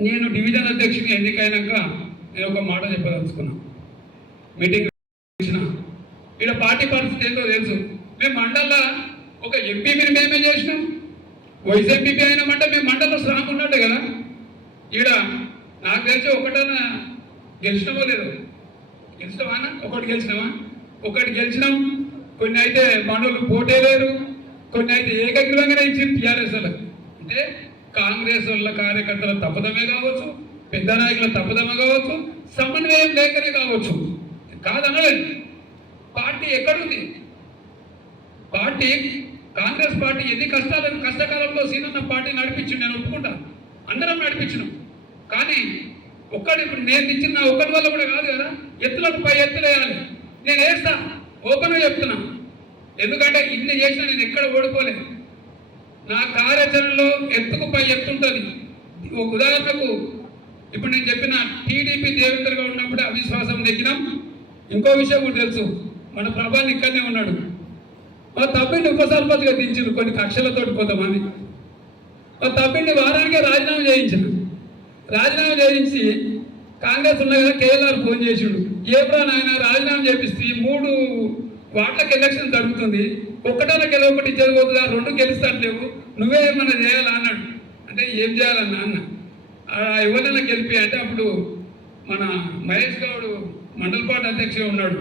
నేను డివిజన్ అధ్యక్షుని ఎన్నికైనాక నేను ఒక మాట చెప్పదలుచుకున్నా. మీటింగ్ ఇక్కడ పార్టీ పరిస్థితి ఏంటో తెలుసు. మేము మండల్లో ఒక ఎంపీని మేమే చేసినాం, వైస్ ఎంపీ అయినామంటే మేము మండలంలో స్ట్రాంగ్ ఉన్నట్టే కదా. ఇక్కడ నాకు తెలిసి ఒకటన్నా గెలిచినామో లేదు, గెలిచినామా? ఒకటి గెలిచినాం. కొన్ని అయితే మనోళ్ళు పోటీ లేరు, కొన్ని అయితే ఏకగ్రీవంగానే ఇచ్చింది టీఆర్ఎస్ వాళ్ళకి. అంటే కాంగ్రెస్ వాళ్ళ కార్యకర్తల తప్పదమే కావచ్చు, పెద్ద నాయకుల తప్పదమే కావచ్చు, సమన్వయం లేకనే కావచ్చు, కాదనలేదు. పార్టీ ఎక్కడుంది? పార్టీ కాంగ్రెస్ పార్టీ ఎన్ని కష్టకాలంలో సీనన్న పార్టీ నడిపించింది, నేను ఒప్పుకుంటాను, అందరం నడిపించినాం. కానీ ఇప్పుడు నేను ఇచ్చిన నా ఒక్కడి వల్ల కూడా కాదు కదా, ఎత్తులకు పై ఎత్తులు వేయాలి. నేను వేస్తా, ఓపెన్గా చెప్తున్నా. ఎందుకంటే ఇన్ని చేసినా నేను ఎక్కడ ఓడిపోలేదు. నా కార్యాచరణలో ఎత్తుకు పై ఎత్తుంటుంది. ఒక ఉదాహరణకు ఇప్పుడు నేను చెప్పిన టీడీపీ దేవేంద్రగా ఉన్నప్పుడే అవిశ్వాసం నెగ్గినాం. ఇంకో విషయం కూడా తెలుసు, మన ప్రభాని ఇక్కడనే ఉన్నాడు. మా తమ్మిడిని ఉప సర్పంచ్గా దించారు కొన్ని కక్షలతోటి కొంతమంది. మా తమ్మిడిని వారానికే రాజీనామా చేయించి కాంగ్రెస్ ఉన్న కదా కేఎల్ఆర్ ఫోన్ చేసిండు, ఏప్రా నాయన రాజీనామా చేపిస్తే 3 వార్డులకు ఎలక్షన్ జరుగుతుంది, ఒక్కటన్నా ఒకటి ఇచ్చేది పోతుందా, 2 గెలుస్తాట్లేవు, నువ్వే ఏమన్నా చేయాలా అన్నాడు. అంటే ఏం చేయాలన్నా అన్న, ఎవరైనా గెలిపి అంటే అప్పుడు మన మహేష్ గౌడ్ మండల పార్టీ అధ్యక్షుడు ఉన్నాడు,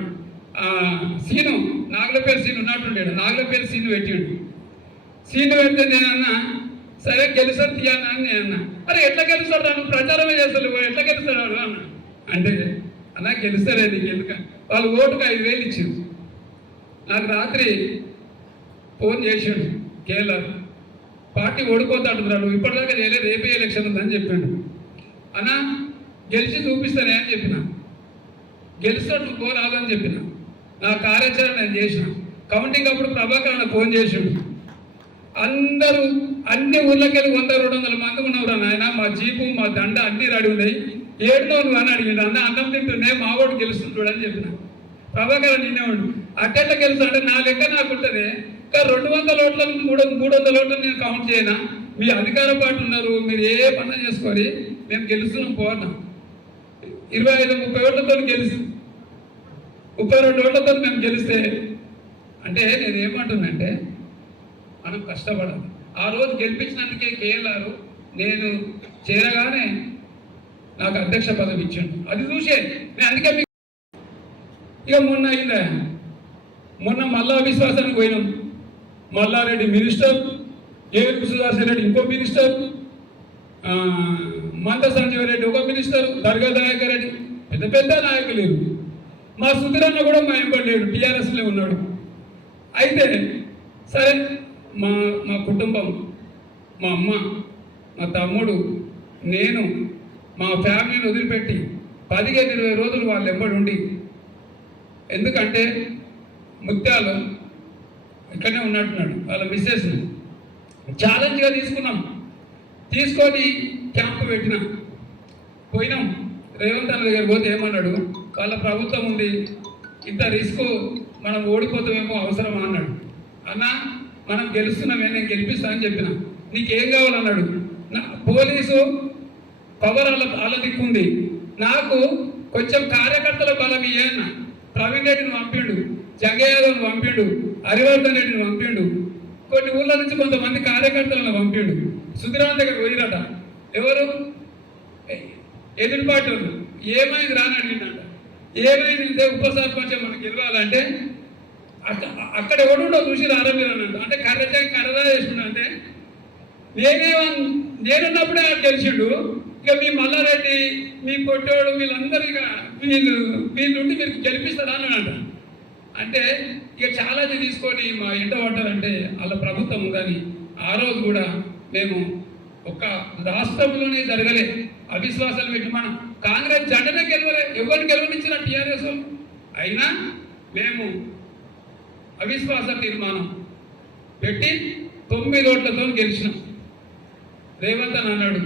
సీను నాగులపేరు సీను ఉన్నట్టుండాడు, నాగులపేరు సీను పెట్టాడు. సీను పెడితే నేను అన్నా సరే గెలుస్తాడు తీయన్నా అని నేను అన్నా. అరే ఎట్లా గెలుస్తాడు, నువ్వు ప్రచారమే చేస్తాడు, ఎట్లా గెలుస్తాడు అన్న. అంటే అన్నా గెలుస్తాడే నీకు ఎందుక, వాళ్ళు ఓటుకు 5,000 ఇచ్చారు. నాకు రాత్రి ఫోన్ చేశాడు కేఎల్ఆర్, పార్టీ ఓడిపోతాడుతున్నాడు, ఇప్పటిదాకా చేయలేదు, రేపే ఎలక్షన్ ఉందని చెప్పాడు. అన్నా గెలిచి చూపిస్తానే అని చెప్పిన, గెలుస్తాడు నువ్వు పోరాదని చెప్పిన. నా కార్యాచరణ నేను చేసిన. కౌంటింగ్ అప్పుడు ప్రభాకర్ అన్న ఫోన్ చేసాడు, అందరూ అన్ని ఊర్లకెళ్ళి 100-200 మంది ఉన్నవరా నాయన, మా జీపు మా దండ అన్ని రెడీ ఉన్నాయి, ఏడునో నువ్వు అని అడిగిండు. అన్నం తింటుండే మా ఓటు గెలుస్తుంటాడు అని చెప్పిన. ప్రభాకర్ నిన్నేవాడు అట్టెట్లా గెలుస్తాడంటే నా లెక్క నాకు ఉంటుంది, 200 ఓట్లను 300 ఓట్లను నేను కౌంట్ చేయనా, మీ అధికార పార్టీ ఉన్నారు, మీరు ఏ పని చేసుకొని మేము గెలుస్తున్నాం పోనా, 25-30 ఓట్లతో గెలిచి 32 ఓట్లతో మేము గెలిస్తే అంటే నేనేమంటున్నానంటే మనం కష్టపడాలి. ఆ రోజు గెలిపించినందుకే కేఎల్ఆర్ నేను చేరగానే నాకు అధ్యక్ష పదవి ఇచ్చాడు, అది చూసే నేను అందుకే ఇక మొన్న మల్లా విశ్వాసానికి పోయినాం. మల్లారెడ్డి మినిస్టర్, ఏవి సుధాకర్ రెడ్డి ఇంకో మినిస్టర్, మంద సంజీవ్ రెడ్డి ఒక మినిస్టర్, దర్గా దయాకర్ రెడ్డి పెద్ద నాయకులు. మా సుధీరన్న కూడా మా ఎంపడలేడు, టీఆర్ఎస్లో ఉన్నాడు. అయితే సరే మా కుటుంబం, మా అమ్మ, మా తమ్ముడు, నేను మా ఫ్యామిలీని వదిలిపెట్టి 15-20 రోజులు వాళ్ళు ఎంబడి ఉండి, ఎందుకంటే ముత్యాలు ఇక్కడనే ఉన్నట్టున్నాడు, వాళ్ళ మిస్సెస్ ఛాలెంజ్గా తీసుకొని క్యాంపు పెట్టినాం. పోయినాం రేవంత్ అన్న దగ్గర పోతే ఏమన్నాడు, వాళ్ళ ప్రభుత్వం ఉంది, ఇంత రిస్క్ మనం ఓడిపోతామేమో అవసరమా అన్నాడు. అన్న మనం గెలుస్తున్నామే, నేను గెలిపిస్తా అని చెప్పిన. నీకేం కావాలన్నాడు. పోలీసు పవర్ వాళ్ళ దిక్కుంది, నాకు కొంచెం కార్యకర్తల బలం ఇయ్యన్న. ప్రవీణ్ రెడ్డిని పంపిండు, జగయాదవ్ని పంపిండు, హరివర్ధన్ రెడ్డిని పంపిండు, కొన్ని ఊళ్ళ నుంచి కొంతమంది కార్యకర్తలను పంపిండు. సుధీరాన్ దగ్గర పోయిరట, ఎవరు ఎదురుపాటు ఏమైంది రాని అడిగిందంట. ఏమైంది ఉప సర్పంచం మనకు గెలవాలంటే అక్కడ ఎవడుండో చూసి రారమీరనంట. అంటే కర్రగా చేసుకున్నా, అంటే నేనున్నప్పుడే గెలిచిండు, ఇక మీ మల్లారెడ్డి, మీ పొట్టోడు, వీళ్ళందరూ ఇక వీళ్ళుండి మీరు గెలిపిస్తారా అని అంటారు. అంటే ఇక ఛాలెంజ్ తీసుకొని మా ఇంట పడ్డారంటే వాళ్ళ ప్రభుత్వం కానీ ఆ రోజు కూడా మేము ఒక రాష్ట్రంలోనే జరగలే అవిశ్వాసాలు పెట్టి మనం కాంగ్రెస్ జెండనే గెలవలే, ఎవరిని గెలవనిచ్చిన టీఆర్ఎస్ అయినా మేము అవిశ్వాస తీర్మానం పెట్టి 9 ఓట్లతో గెలిచినాం. రేవంత్ అని అన్నాడు,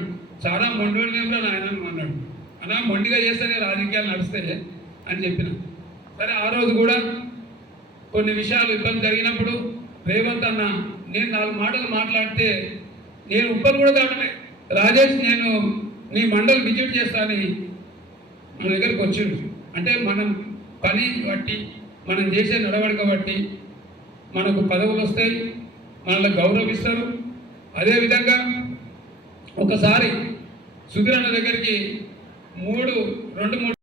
చాలా మొండోళ్ళు ఆయన అన్నాడు, అన్నా మొండిగా చేస్తేనే రాజకీయాలు నడుస్తాయి అని చెప్పిన. సరే ఆ రోజు కూడా కొన్ని విషయాలు ఇబ్బంది జరిగినప్పుడు రేవంత్ అన్న నేను 4 మాటలు మాట్లాడితే నేను ఉప్పలు కూడా దాటలే, రాజేష్ నేను నీ మండలి విజిట్ చేస్తానని మన దగ్గరికి వచ్చిండు. అంటే మనం పని బట్టి మనం చేసే నడవడిక బట్టి మనకు పదవులు వస్తాయి, మనల్ని గౌరవిస్తారు. అదేవిధంగా ఒకసారి సుధీర్ అన్న దగ్గరికి 2-3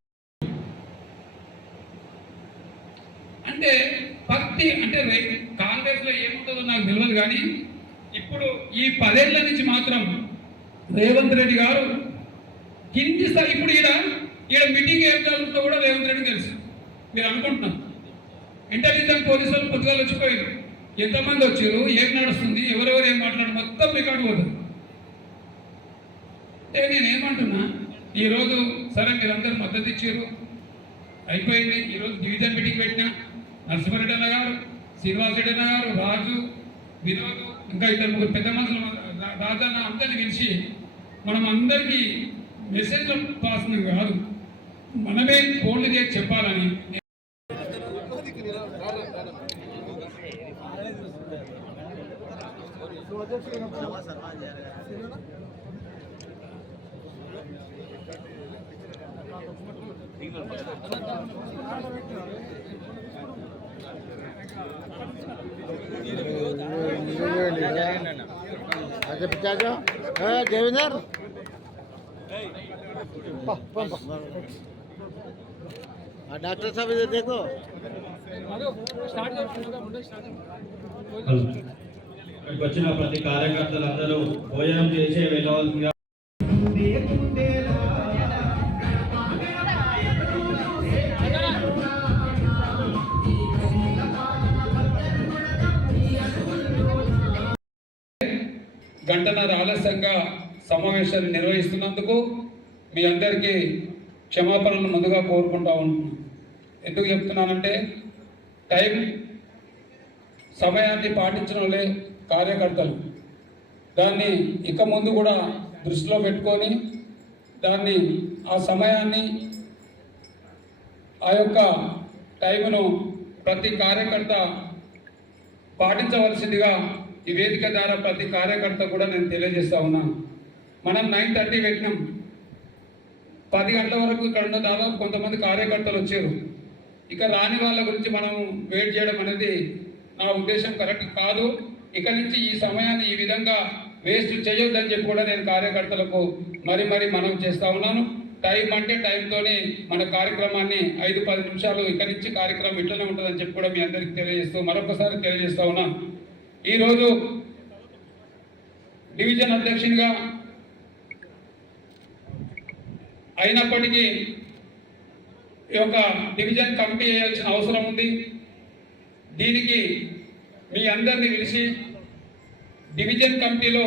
అంటే కాంగ్రెస్లో ఏముంటుందో నాకు తెలియదు, కానీ ఇప్పుడు ఈ 10 ఏళ్ల నుంచి మాత్రం రేవంత్ రెడ్డి గారు కింది స్థాయి, ఇప్పుడు ఈడ మీటింగ్ ఏం జరుగుతుందో కూడా రేవంత్ రెడ్డి తెలుసు. మీరు అనుకుంటున్నారు ఇంటెలిజెన్స్ పోలీసులు పొద్దుగాలు వచ్చిపోయారు, ఎంతమంది వచ్చారు, ఏం నడుస్తుంది, ఎవరెవరు ఏం మాట్లాడు మొత్తం రికార్డు పోతుంది. అంటే నేనేమంటున్నా, ఈరోజు సరే మీరందరూ మద్దతు ఇచ్చారు, అయిపోయింది. ఈరోజు డివిజన్ మీటింగ్ పెట్టినా నరసింహారెడ్డి అన్న గారు, శ్రీనివాసరెడ్డి అన్న గారు, రాజు, వినోద్, ఇంకా 2-3 పెద్ద మనుషులు రాజన్న అందరినీ పిలిచి మనం అందరికీ మెసేజ్ పాసింగ్ కాదు, మనమే ఫోన్లు చేసి చెప్పాలని. देवेंद्र डॉक्टर साहब इधर देखो వచ్చిన ప్రతి కార్యకర్తలందరూ భోజనం చేసే వెళ్ళవలసిందిగా. గంటన్నర ఆలస్యంగా సమావేశాన్ని నిర్వహిస్తున్నందుకు మీ అందరికీ క్షమాపణలు ముందుగా కోరుకుంటా ఉంటున్నాను. ఎందుకు చెప్తున్నానంటే సమయాన్ని పాటించడంలే కార్యకర్తలు, దాన్ని ఇక ముందు కూడా దృష్టిలో పెట్టుకొని ఆ సమయాన్ని ఆ యొక్క టైమును ప్రతి కార్యకర్త పాటించవలసిందిగా ఈ వేదిక ద్వారా ప్రతి కార్యకర్త కూడా నేను తెలియజేస్తా ఉన్నాను. మనం 9:30 పెట్టినాం, 10 గంటల వరకు ఇక్కడ ఉన్న దాదాపు కొంతమంది కార్యకర్తలు వచ్చారు. ఇక రాని వాళ్ళ గురించి మనం వెయిట్ చేయడం అనేది నా ఉద్దేశం కరెక్ట్ కాదు. ఇక నుంచి ఈ సమయాన్ని ఈ విధంగా వేస్ట్ చేయొద్దని చెప్పి కూడా నేను కార్యకర్తలకు మరి మనం చేస్తా ఉన్నాను. టైం అంటే టైంతోనే మన కార్యక్రమాన్ని 5-10 నిమిషాలు ఇక్కడి నుంచి కార్యక్రమం ఇట్లనే ఉంటుందని చెప్పి కూడా మీ అందరికీ తెలియజేస్తూ మరొకసారి తెలియజేస్తా ఉన్నాను. ఈరోజు డివిజన్ అధ్యక్షునిగా అయినప్పటికీ ఈ యొక్క డివిజన్ కమిటీ వేయాల్సిన అవసరం ఉంది. దీనికి మీ అందరినీ పిలిచి డివిజన్ కమిటీలో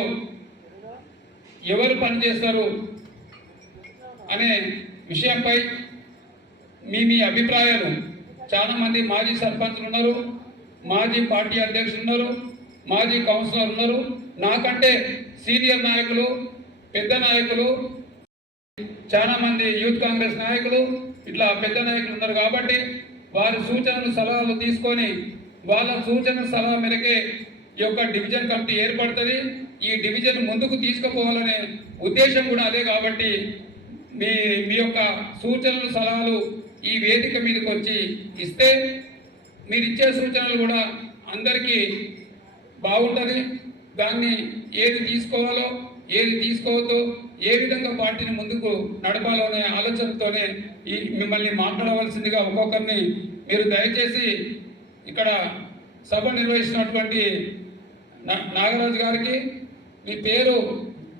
ఎవరు పనిచేస్తారు అనే విషయంపై మీ అభిప్రాయాలు, చాలామంది మాజీ సర్పంచ్లు ఉన్నారు, మాజీ పార్టీ అధ్యక్షులు ఉన్నారు, మాజీ కౌన్సిలర్ ఉన్నారు, నాకంటే సీనియర్ నాయకులు, పెద్ద నాయకులు, చాలామంది యూత్ కాంగ్రెస్ నాయకులు, ఇట్లా పెద్ద నాయకులు ఉన్నారు. కాబట్టి వారి సూచనలు సలహాలు తీసుకొని వాళ్ళ సూచన సలహా మేరకే ఈ యొక్క డివిజన్ కమిటీ ఏర్పడుతుంది. ఈ డివిజన్ ముందుకు తీసుకుపోవాలనే ఉద్దేశం కూడా అదే. కాబట్టి మీ యొక్క సూచనలు సలహాలు ఈ వేదిక మీదకి వచ్చి ఇస్తే మీరు ఇచ్చే సూచనలు కూడా అందరికీ బాగుంటుంది. దాన్ని ఏది తీసుకోవాలో ఏది తీసుకోవద్దో, ఏ విధంగా పార్టీని ముందుకు నడపాలో అనే ఆలోచనతోనే మిమ్మల్ని మాట్లాడవలసిందిగా ఒక్కొక్కరిని మీరు దయచేసి ఇక్కడ సభ నిర్వహిస్తున్నటువంటి నాగరాజు గారికి, మీ పేరు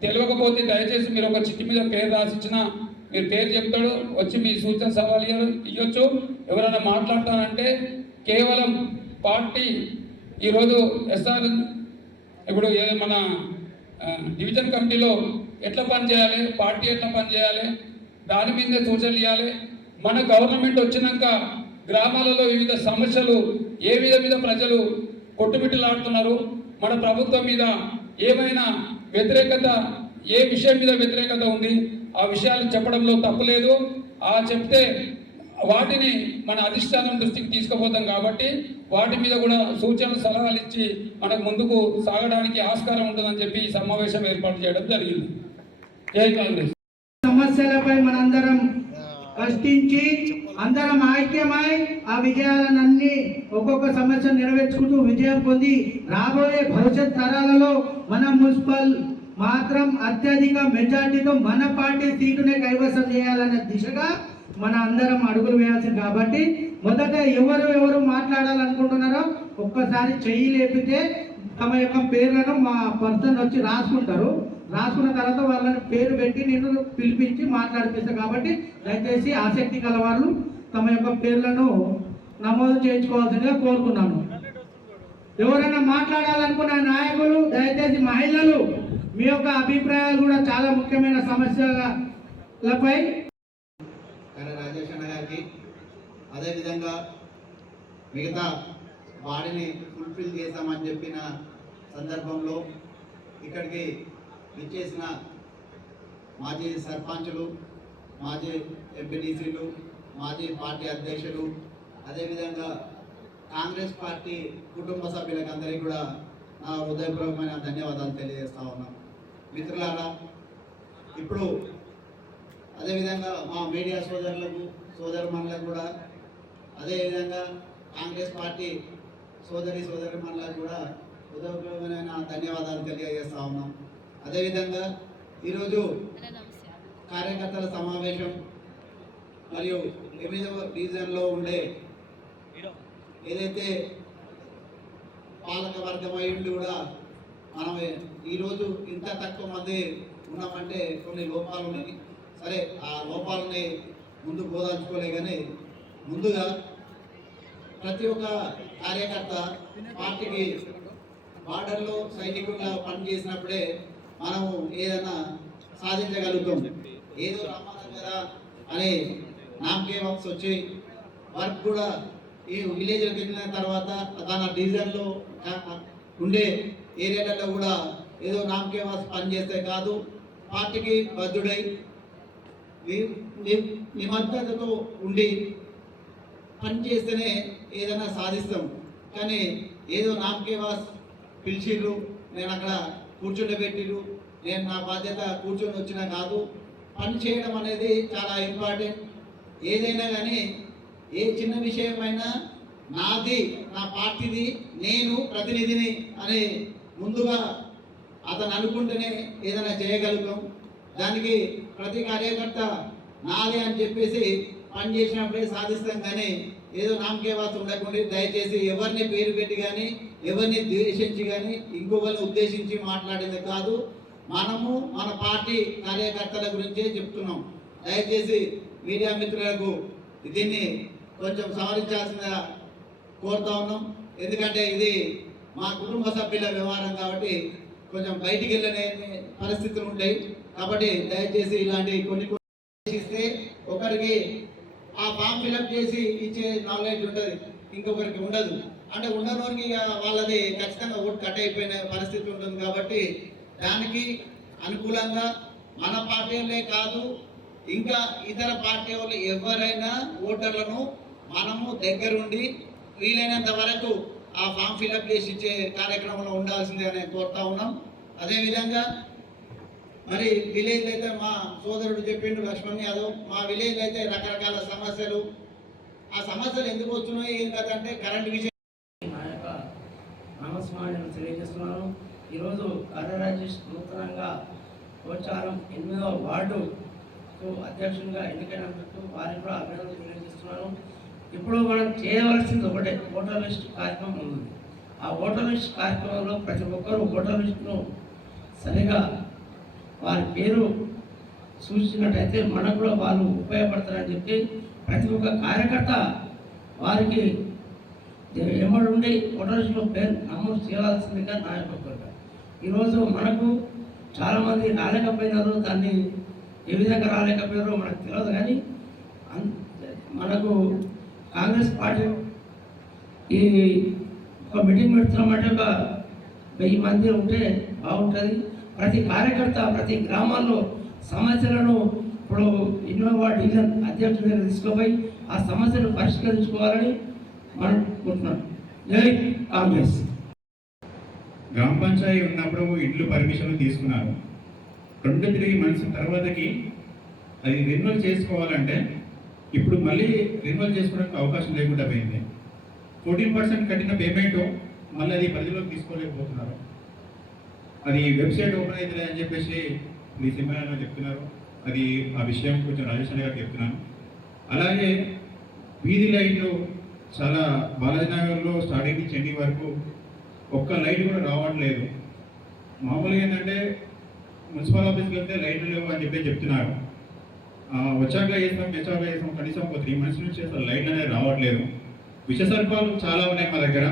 తెలియకపోతే దయచేసి మీరు ఒక చిట్టి మీద పేరు రాసిచ్చిన మీరు పేరు చెప్తాడు వచ్చి మీ సూచన సలహాలు ఇవ్వచ్చు. ఎవరైనా మాట్లాడతానంటే కేవలం పార్టీ ఈరోజు ఎస్ఆర్ ఇప్పుడు మన డివిజన్ కమిటీలో ఎట్లా పనిచేయాలి, పార్టీ ఎట్లా పనిచేయాలి, దాని మీదే సూచనలు ఇవ్వాలి. మన గవర్నమెంట్ వచ్చినాక గ్రామాలలో వివిధ సమస్యలు ఏ మీద ప్రజలు కొట్టుమిట్టులాడుతున్నారు, మన ప్రభుత్వం మీద ఏమైనా వ్యతిరేకత, ఏ విషయం మీద వ్యతిరేకత ఉంది, ఆ విషయాలు చెప్పడంలో తప్పులేదు. చెప్తే వాటిని మన అధిష్టానం దృష్టికి తీసుకుపోతాం కాబట్టి వాటి మీద కూడా సూచనలు సలహాలు ఇచ్చి మనకు ముందుకు సాగడానికి ఆస్కారం ఉంటుందని చెప్పి ఈ సమావేశం ఏర్పాటు చేయడం జరిగింది. జై కాంగ్రెస్. సమస్యలపై మనందరం కష్టించి అందరం ఐక్యమై ఆ విజయాలన్నీ ఒక్కొక్క సమస్య నెరవేర్చుకుంటూ విజయం పొంది రాబోయే భవిష్యత్ తరాలలో మన మున్సిపల్ మాత్రం అత్యధిక మెజార్టీతో మన పార్టీ సీటునే కైవసం చేయాలనే దిశగా మన అందరం అడుగులు వేయాల్సింది. కాబట్టి మొదట ఎవరు మాట్లాడాలనుకుంటున్నారో ఒక్కసారి చెయ్యి లేపితే తమ యొక్క పేర్లను మా పర్సన్ వచ్చి రాసుకుంటారు. రాసుకున్న తర్వాత వాళ్ళని పేరు పెట్టి నేను పిలిపించి మాట్లాడిపిస్తాను. కాబట్టి దయచేసి ఆసక్తి గల వాళ్ళు తమ యొక్క పేర్లను నమోదు చేయించుకోవాల్సిందిగా కోరుకున్నాను. ఎవరైనా మాట్లాడాలనుకున్న నాయకులు దయచేసి మహిళలు మీ యొక్క అభిప్రాయాలు కూడా చాలా ముఖ్యమైన సమస్యలపై రాజేష్ అన్న గారికి, అదేవిధంగా మిగతా వాడిని ఫుల్ఫిల్ చేస్తామని చెప్పిన సందర్భంలో ఇక్కడికి ఇచ్చేసిన మాజీ సర్పంచులు, మాజీ ఎంపీటీసీలు, మాజీ పార్టీ అధ్యక్షులు, అదేవిధంగా కాంగ్రెస్ పార్టీ కుటుంబ సభ్యులకు అందరికీ కూడా నా హృదయపూర్వకమైన ధన్యవాదాలు తెలియజేస్తా ఉన్నాను. మిత్రులారా, ఇప్పుడు అదేవిధంగా మా మీడియా సోదరుమణులకు కూడా, అదేవిధంగా కాంగ్రెస్ పార్టీ సోదరుమణులకు కూడా హృదయపూర్వకమైన ధన్యవాదాలు తెలియజేస్తా ఉన్నాం. అదేవిధంగా ఈరోజు కార్యకర్తల సమావేశం మరియు 8వ డివిజన్లో ఉండే ఏదైతే పాలక వర్గం అయ్యింది కూడా మనం ఈరోజు ఇంత తక్కువ మంది ఉన్నామంటే కొన్ని లోపాలు ఉన్నాయి. సరే, ఆ లోపాలని ముందు బోధించుకోలే, కానీ ముందుగా ప్రతి ఒక్క కార్యకర్త పార్టీకి బార్డర్లో సైనికులుగా పనిచేసినప్పుడే మనము ఏదైనా సాధించగలుగుతాం. ఏదో రమ్మన్నారు కదా అని నామకే వర్క్స్ వచ్చి వర్క్ కూడా ఈ విలేజ్కి వెళ్ళిన తర్వాత తన డివిజన్లో ఉండే ఏరియాలలో కూడా ఏదో నామకే వర్క్స్ పనిచేస్తే కాదు, పార్టీకి బద్దుడై నిమగ్నతతో ఉండి పనిచేస్తేనే ఏదైనా సాధిస్తాం. కానీ ఏదో నామకే వాస్ పిలిచిర్రు, నేను అక్కడ కూర్చుండబెట్టిరు, నేను నా బాధ్యత కూర్చొని వచ్చినా కాదు. పని చేయడం అనేది చాలా ఇంపార్టెంట్. ఏదైనా కానీ ఏ చిన్న విషయమైనా నాది, నా పార్టీది, నేను ప్రతినిధిని అని ముందుగా అతను అనుకుంటేనే ఏదైనా చేయగలుగుతాం. దానికి ప్రతి కార్యకర్త నాదే అని చెప్పేసి పని చేసినప్పుడే సాధిస్తాం. కానీ ఏదో నామకే వాసు ఉండకుండా దయచేసి ఎవరిని పేరు పెట్టి కానీ ఎవరిని ద్వేషించి కానీ ఇంకొకరిని ఉద్దేశించి మాట్లాడేది కాదు. మనము మన పార్టీ కార్యకర్తల గురించే చెప్తున్నాం. దయచేసి మీడియా మిత్రులకు దీన్ని కొంచెం సవరించాల్సిందిగా కోరుతా ఉన్నాం. ఎందుకంటే ఇది మా కుటుంబ సభ్యుల వ్యవహారం కాబట్టి కొంచెం బయటికి వెళ్ళనే పరిస్థితులు ఉంటాయి. కాబట్టి దయచేసి ఇలాంటి కొన్ని ఇస్తే ఒకరికి ఆ ఫామ్ ఫిల్అప్ చేసి ఇచ్చే నాలెడ్జ్ ఉంటుంది, ఇంకొకరికి ఉండదు. అంటే ఉండడానికి వాళ్ళది ఖచ్చితంగా ఓటు కట్ అయిపోయిన పరిస్థితి ఉంటుంది. కాబట్టి దానికి అనుకూలంగా మన పార్టీలే కాదు, ఇంకా ఇతర పార్టీ వాళ్ళు ఎవరైనా ఓటర్లను మనము దగ్గరుండి వీలైనంత వరకు ఆ ఫామ్ ఫిల్అప్ చేసి ఇచ్చే కార్యక్రమంలో ఉండాల్సిందే అని కోరుతా ఉన్నాం. అదేవిధంగా మరి విలేజ్ అయితే మా సోదరుడు చెప్పిండు లక్ష్మణ్ యాదవ్, మా విలేజ్ అయితే రకరకాల సమస్యలు, ఆ సమస్యలు ఎందుకు వస్తున్నాయి ఏం కదంటే కరెంట్ విషయం. నా యొక్క నమస్కారం తెలియజేస్తున్నాను. ఈరోజు రాజేష్ నూతనంగా పోచారం 8వ వార్డు అధ్యక్షునిగా ఎన్నికైనందుకు వారికి కూడా అభినందనలు తెలియజేస్తున్నాను. ఇప్పుడు మనం చేయవలసింది ఒకటే, ఓటర్ లిస్ట్ కార్యక్రమం ఉంది. ఆ ఓటర్ లిస్ట్ కార్యక్రమంలో ప్రతి ఒక్కరూ ఓటర్ లిస్టును సరిగా వారి పేరు సూచించినట్టయితే మనకు కూడా వాళ్ళు ఉపయోగపడతారని చెప్పి ప్రతి ఒక్క కార్యకర్త వారికి ఎమ్మడుండి ఓటర్స్లో పేరు నమోదు చేయాల్సిందిగా నా యొక్క కోరిక. ఈరోజు మనకు చాలామంది రాలేకపోయినారు, దాన్ని ఏ విధంగా రాలేకపోయారో మనకు తెలియదు. కానీ మనకు కాంగ్రెస్ పార్టీ ఈ ఒక మీటింగ్ పెడుతున్నామంటే ఒక 1000 మంది ఉంటే బాగుంటుంది. ప్రతి కార్యకర్త ప్రతి గ్రామాల్లో సమస్యలను ఇప్పుడు 20వ వార్డు డివిజన్ అధ్యక్షుడి దగ్గర తీసుకుపోయి ఆ సమస్యను పరిష్కరించుకోవాలని మనం కోరుతున్నాం. జై కాంగ్రెస్. గ్రామ పంచాయతీ ఉన్నప్పుడు ఇండ్లు పర్మిషన్లు తీసుకున్నారు. 2-3 మంత్స్ తర్వాతకి అది రెన్యువల్ చేసుకోవాలంటే ఇప్పుడు మళ్ళీ రెన్యువల్ చేసుకోవడానికి అవకాశం లేకుండా పోయింది. 14% కట్టిన పేమెంట్ మళ్ళీ అది పరిధిలోకి తీసుకోలేకపోతున్నారు. అది వెబ్సైట్ ఓపెన్ అవుతుంది అని చెప్పేసి మీ సింహాలలో చెప్తున్నారు. అది ఆ విషయం కొంచెం రాజేష్ గారికి చెప్తున్నాను. అలాగే వీధి లైట్లు చాలా బాలాజీ నగర్లో స్టార్టింగ్ నుంచి ఎండింగ్ వరకు ఒక్క లైట్ కూడా రావట్లేదు. మామూలుగా ఏంటంటే మున్సిపల్ ఆఫీస్కి వెళ్తే లైట్లు లేవు అని చెప్పి చెప్తున్నారు. వచ్చాక వేసాం కనీసం ఒక 3 మంత్స్ నుంచి అసలు లైట్లు అనేది రావట్లేదు. విషసర్పాలు చాలా ఉన్నాయి మా దగ్గర.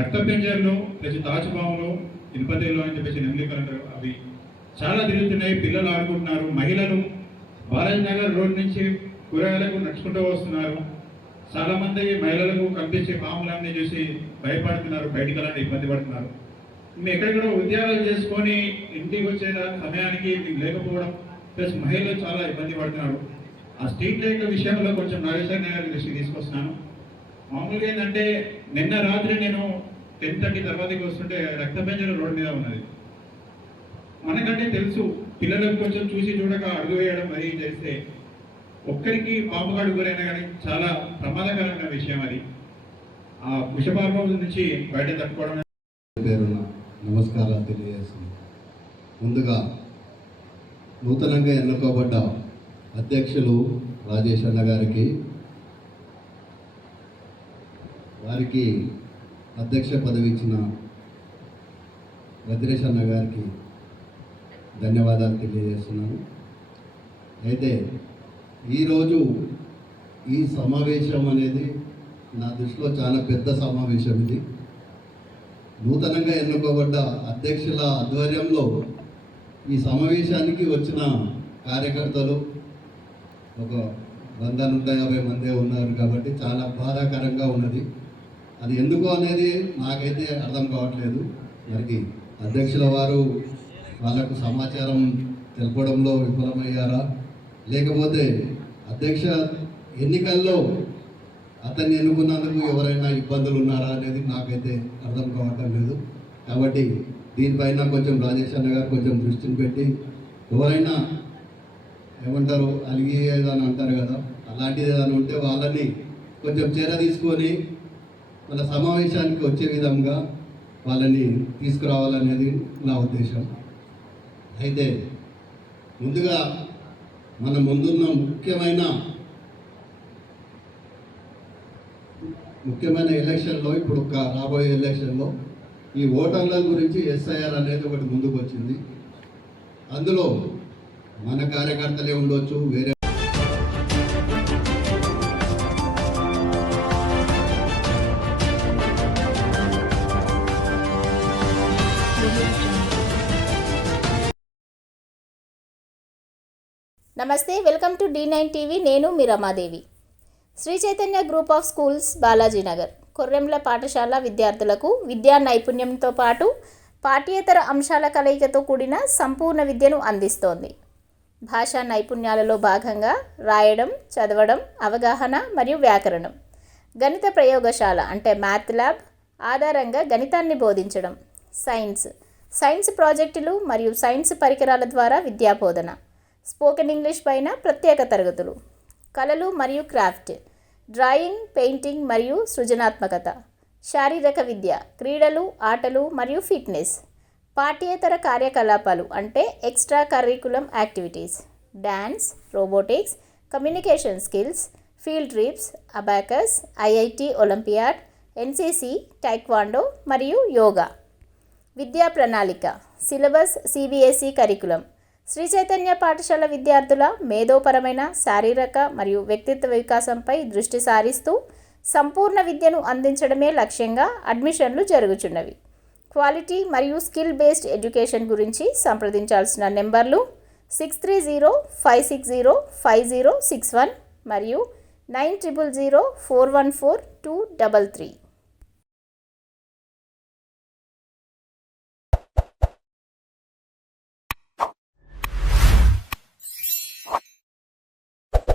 రక్త పెంజర్లు ప్లస్ తాచుపాములు ఇనుపతిలో అని చెప్పేసి నెమ్లికలు అవి చాలా తిరుగుతున్నాయి. పిల్లలు ఆడుకుంటున్నారు. మహిళలు బాలాజీ నగర్ రోడ్ నుంచి కూరగాయలకు నడుచుకుంటూ వస్తున్నారు. చాలామంది మహిళలకు కనిపించే పాములన్నీ చూసి భయపడుతున్నారు, బయటికి వెళ్ళాలంటే ఇబ్బంది పడుతున్నారు. మేము ఎక్కడెక్కడ ఉద్యోగాలు చేసుకొని ఇంటికి వచ్చే సమయానికి మీకు లేకపోవడం ప్లస్ మహిళలు చాలా ఇబ్బంది పడుతున్నారు. ఆ స్ట్రీట్ లైట్ల విషయంలో కొంచెం నాగేశ్వర నగర్ దృష్టికి తీసుకొస్తున్నాను. మామూలుగా ఏంటంటే నిన్న రాత్రి నేను 10:30 తర్వాతకి వస్తుంటే రక్తపెంజర రోడ్డు మీద ఉన్నది. మనకంటే తెలుసు, పిల్లలకు కొంచెం చూసి చూడక అడుగు వేయడం మరీ చేస్తే ఒక్కరికి పాముగాడు గురైనా కానీ చాలా ప్రమాదకరమైన విషయం అది. ఆ విషపార్వం నుంచి బయట తట్టుకోవడం. పేరున నమస్కారాలు తెలియజేస్తున్నాను. ముందుగా నూతనంగా ఎన్నుకోబడ్డ అధ్యక్షులు రాజేష్ అన్న గారికి, వారికి అధ్యక్ష పదవి ఇచ్చిన భద్రేష్ అన్న గారికి ధన్యవాదాలు తెలియజేస్తున్నాను. అయితే ఈరోజు ఈ సమావేశం అనేది నా దృష్టిలో చాలా పెద్ద సమావేశం. ఇది నూతనంగా ఎన్నుకోబడ్డ అధ్యక్షుల ఆధ్వర్యంలో ఈ సమావేశానికి వచ్చిన కార్యకర్తలు ఒక 100-150 మందే ఉన్నారు కాబట్టి చాలా బాధాకరంగా ఉన్నది. అది ఎందుకు అనేది నాకైతే అర్థం కావట్లేదు. మరి అధ్యక్షుల వారు వాళ్ళకు సమాచారం తెలపడంలో విఫలమయ్యారా, లేకపోతే అధ్యక్ష ఎన్నికల్లో అతన్ని ఎన్నుకున్నందుకు ఎవరైనా ఇబ్బందులు ఉన్నారా అనేది నాకైతే అర్థం కావటం లేదు. కాబట్టి దీనిపైన కొంచెం రాజేష్ అన్న గారు కొంచెం దృష్టిని పెట్టి ఎవరైనా ఏమంటారు అలిగి ఏదైనా అంటారు కదా, అలాంటిది ఏదైనా ఉంటే వాళ్ళని కొంచెం చర్య తీసుకొని మన సమావేశానికి వచ్చే విధంగా వాళ్ళని తీసుకురావాలనేది నా ఉద్దేశం. అయితే ముందుగా మన ముందున్న ముఖ్యమైన ఎలక్షన్లో, ఇప్పుడు రాబోయే ఎలక్షన్లో ఈ ఓటర్ల గురించి SIR అనేది ఒకటి ముందుకు వచ్చింది. అందులో మన కార్యకర్తలే ఉండొచ్చు, వేరే నమస్తే, వెల్కమ్ టు D9 టీవీ. నేను మీ Ramadevi. Sri Chaitanya group of schools Balaji Nagar Korremula పాఠశాల విద్యార్థులకు విద్యా నైపుణ్యంతో పాటు పాఠ్యేతర అంశాల కలయికతో కూడిన సంపూర్ణ విద్యను అందిస్తోంది. భాషా నైపుణ్యాలలో భాగంగా రాయడం, చదవడం, అవగాహన మరియు వ్యాకరణం, గణిత ప్రయోగశాల అంటే మ్యాథ్ ల్యాబ్ ఆధారంగా గణితాన్ని బోధించడం, సైన్స్ ప్రాజెక్టులు మరియు సైన్స్ పరికరాల ద్వారా విద్యాబోధన, స్పోకెన్ ఇంగ్లీష్ పైన ప్రత్యేక తరగతులు, కళలు మరియు క్రాఫ్ట్, డ్రాయింగ్, పెయింటింగ్ మరియు సృజనాత్మకత, శారీరక విద్య, క్రీడలు, ఆటలు మరియు ఫిట్నెస్, పాఠ్యేతర కార్యకలాపాలు అంటే extra curriculum activities, dance, robotics, communication skills, field trips, abacus, IIT olympiad, NCC, taekwondo మరియు యోగా. విద్యా ప్రణాళిక, syllabus CBSE curriculum, Sri Chaitanya పాఠశాల విద్యార్థుల మేధోపరమైన శారీరక మరియు వ్యక్తిత్వ వికాసంపై దృష్టి సారిస్తూ సంపూర్ణ విద్యను అందించడమే లక్ష్యంగా అడ్మిషన్లు జరుగుచున్నవి. క్వాలిటీ మరియు స్కిల్ బేస్డ్ ఎడ్యుకేషన్ గురించి సంప్రదించాల్సిన నెంబర్లు 6305605061 మరియు 9000414233.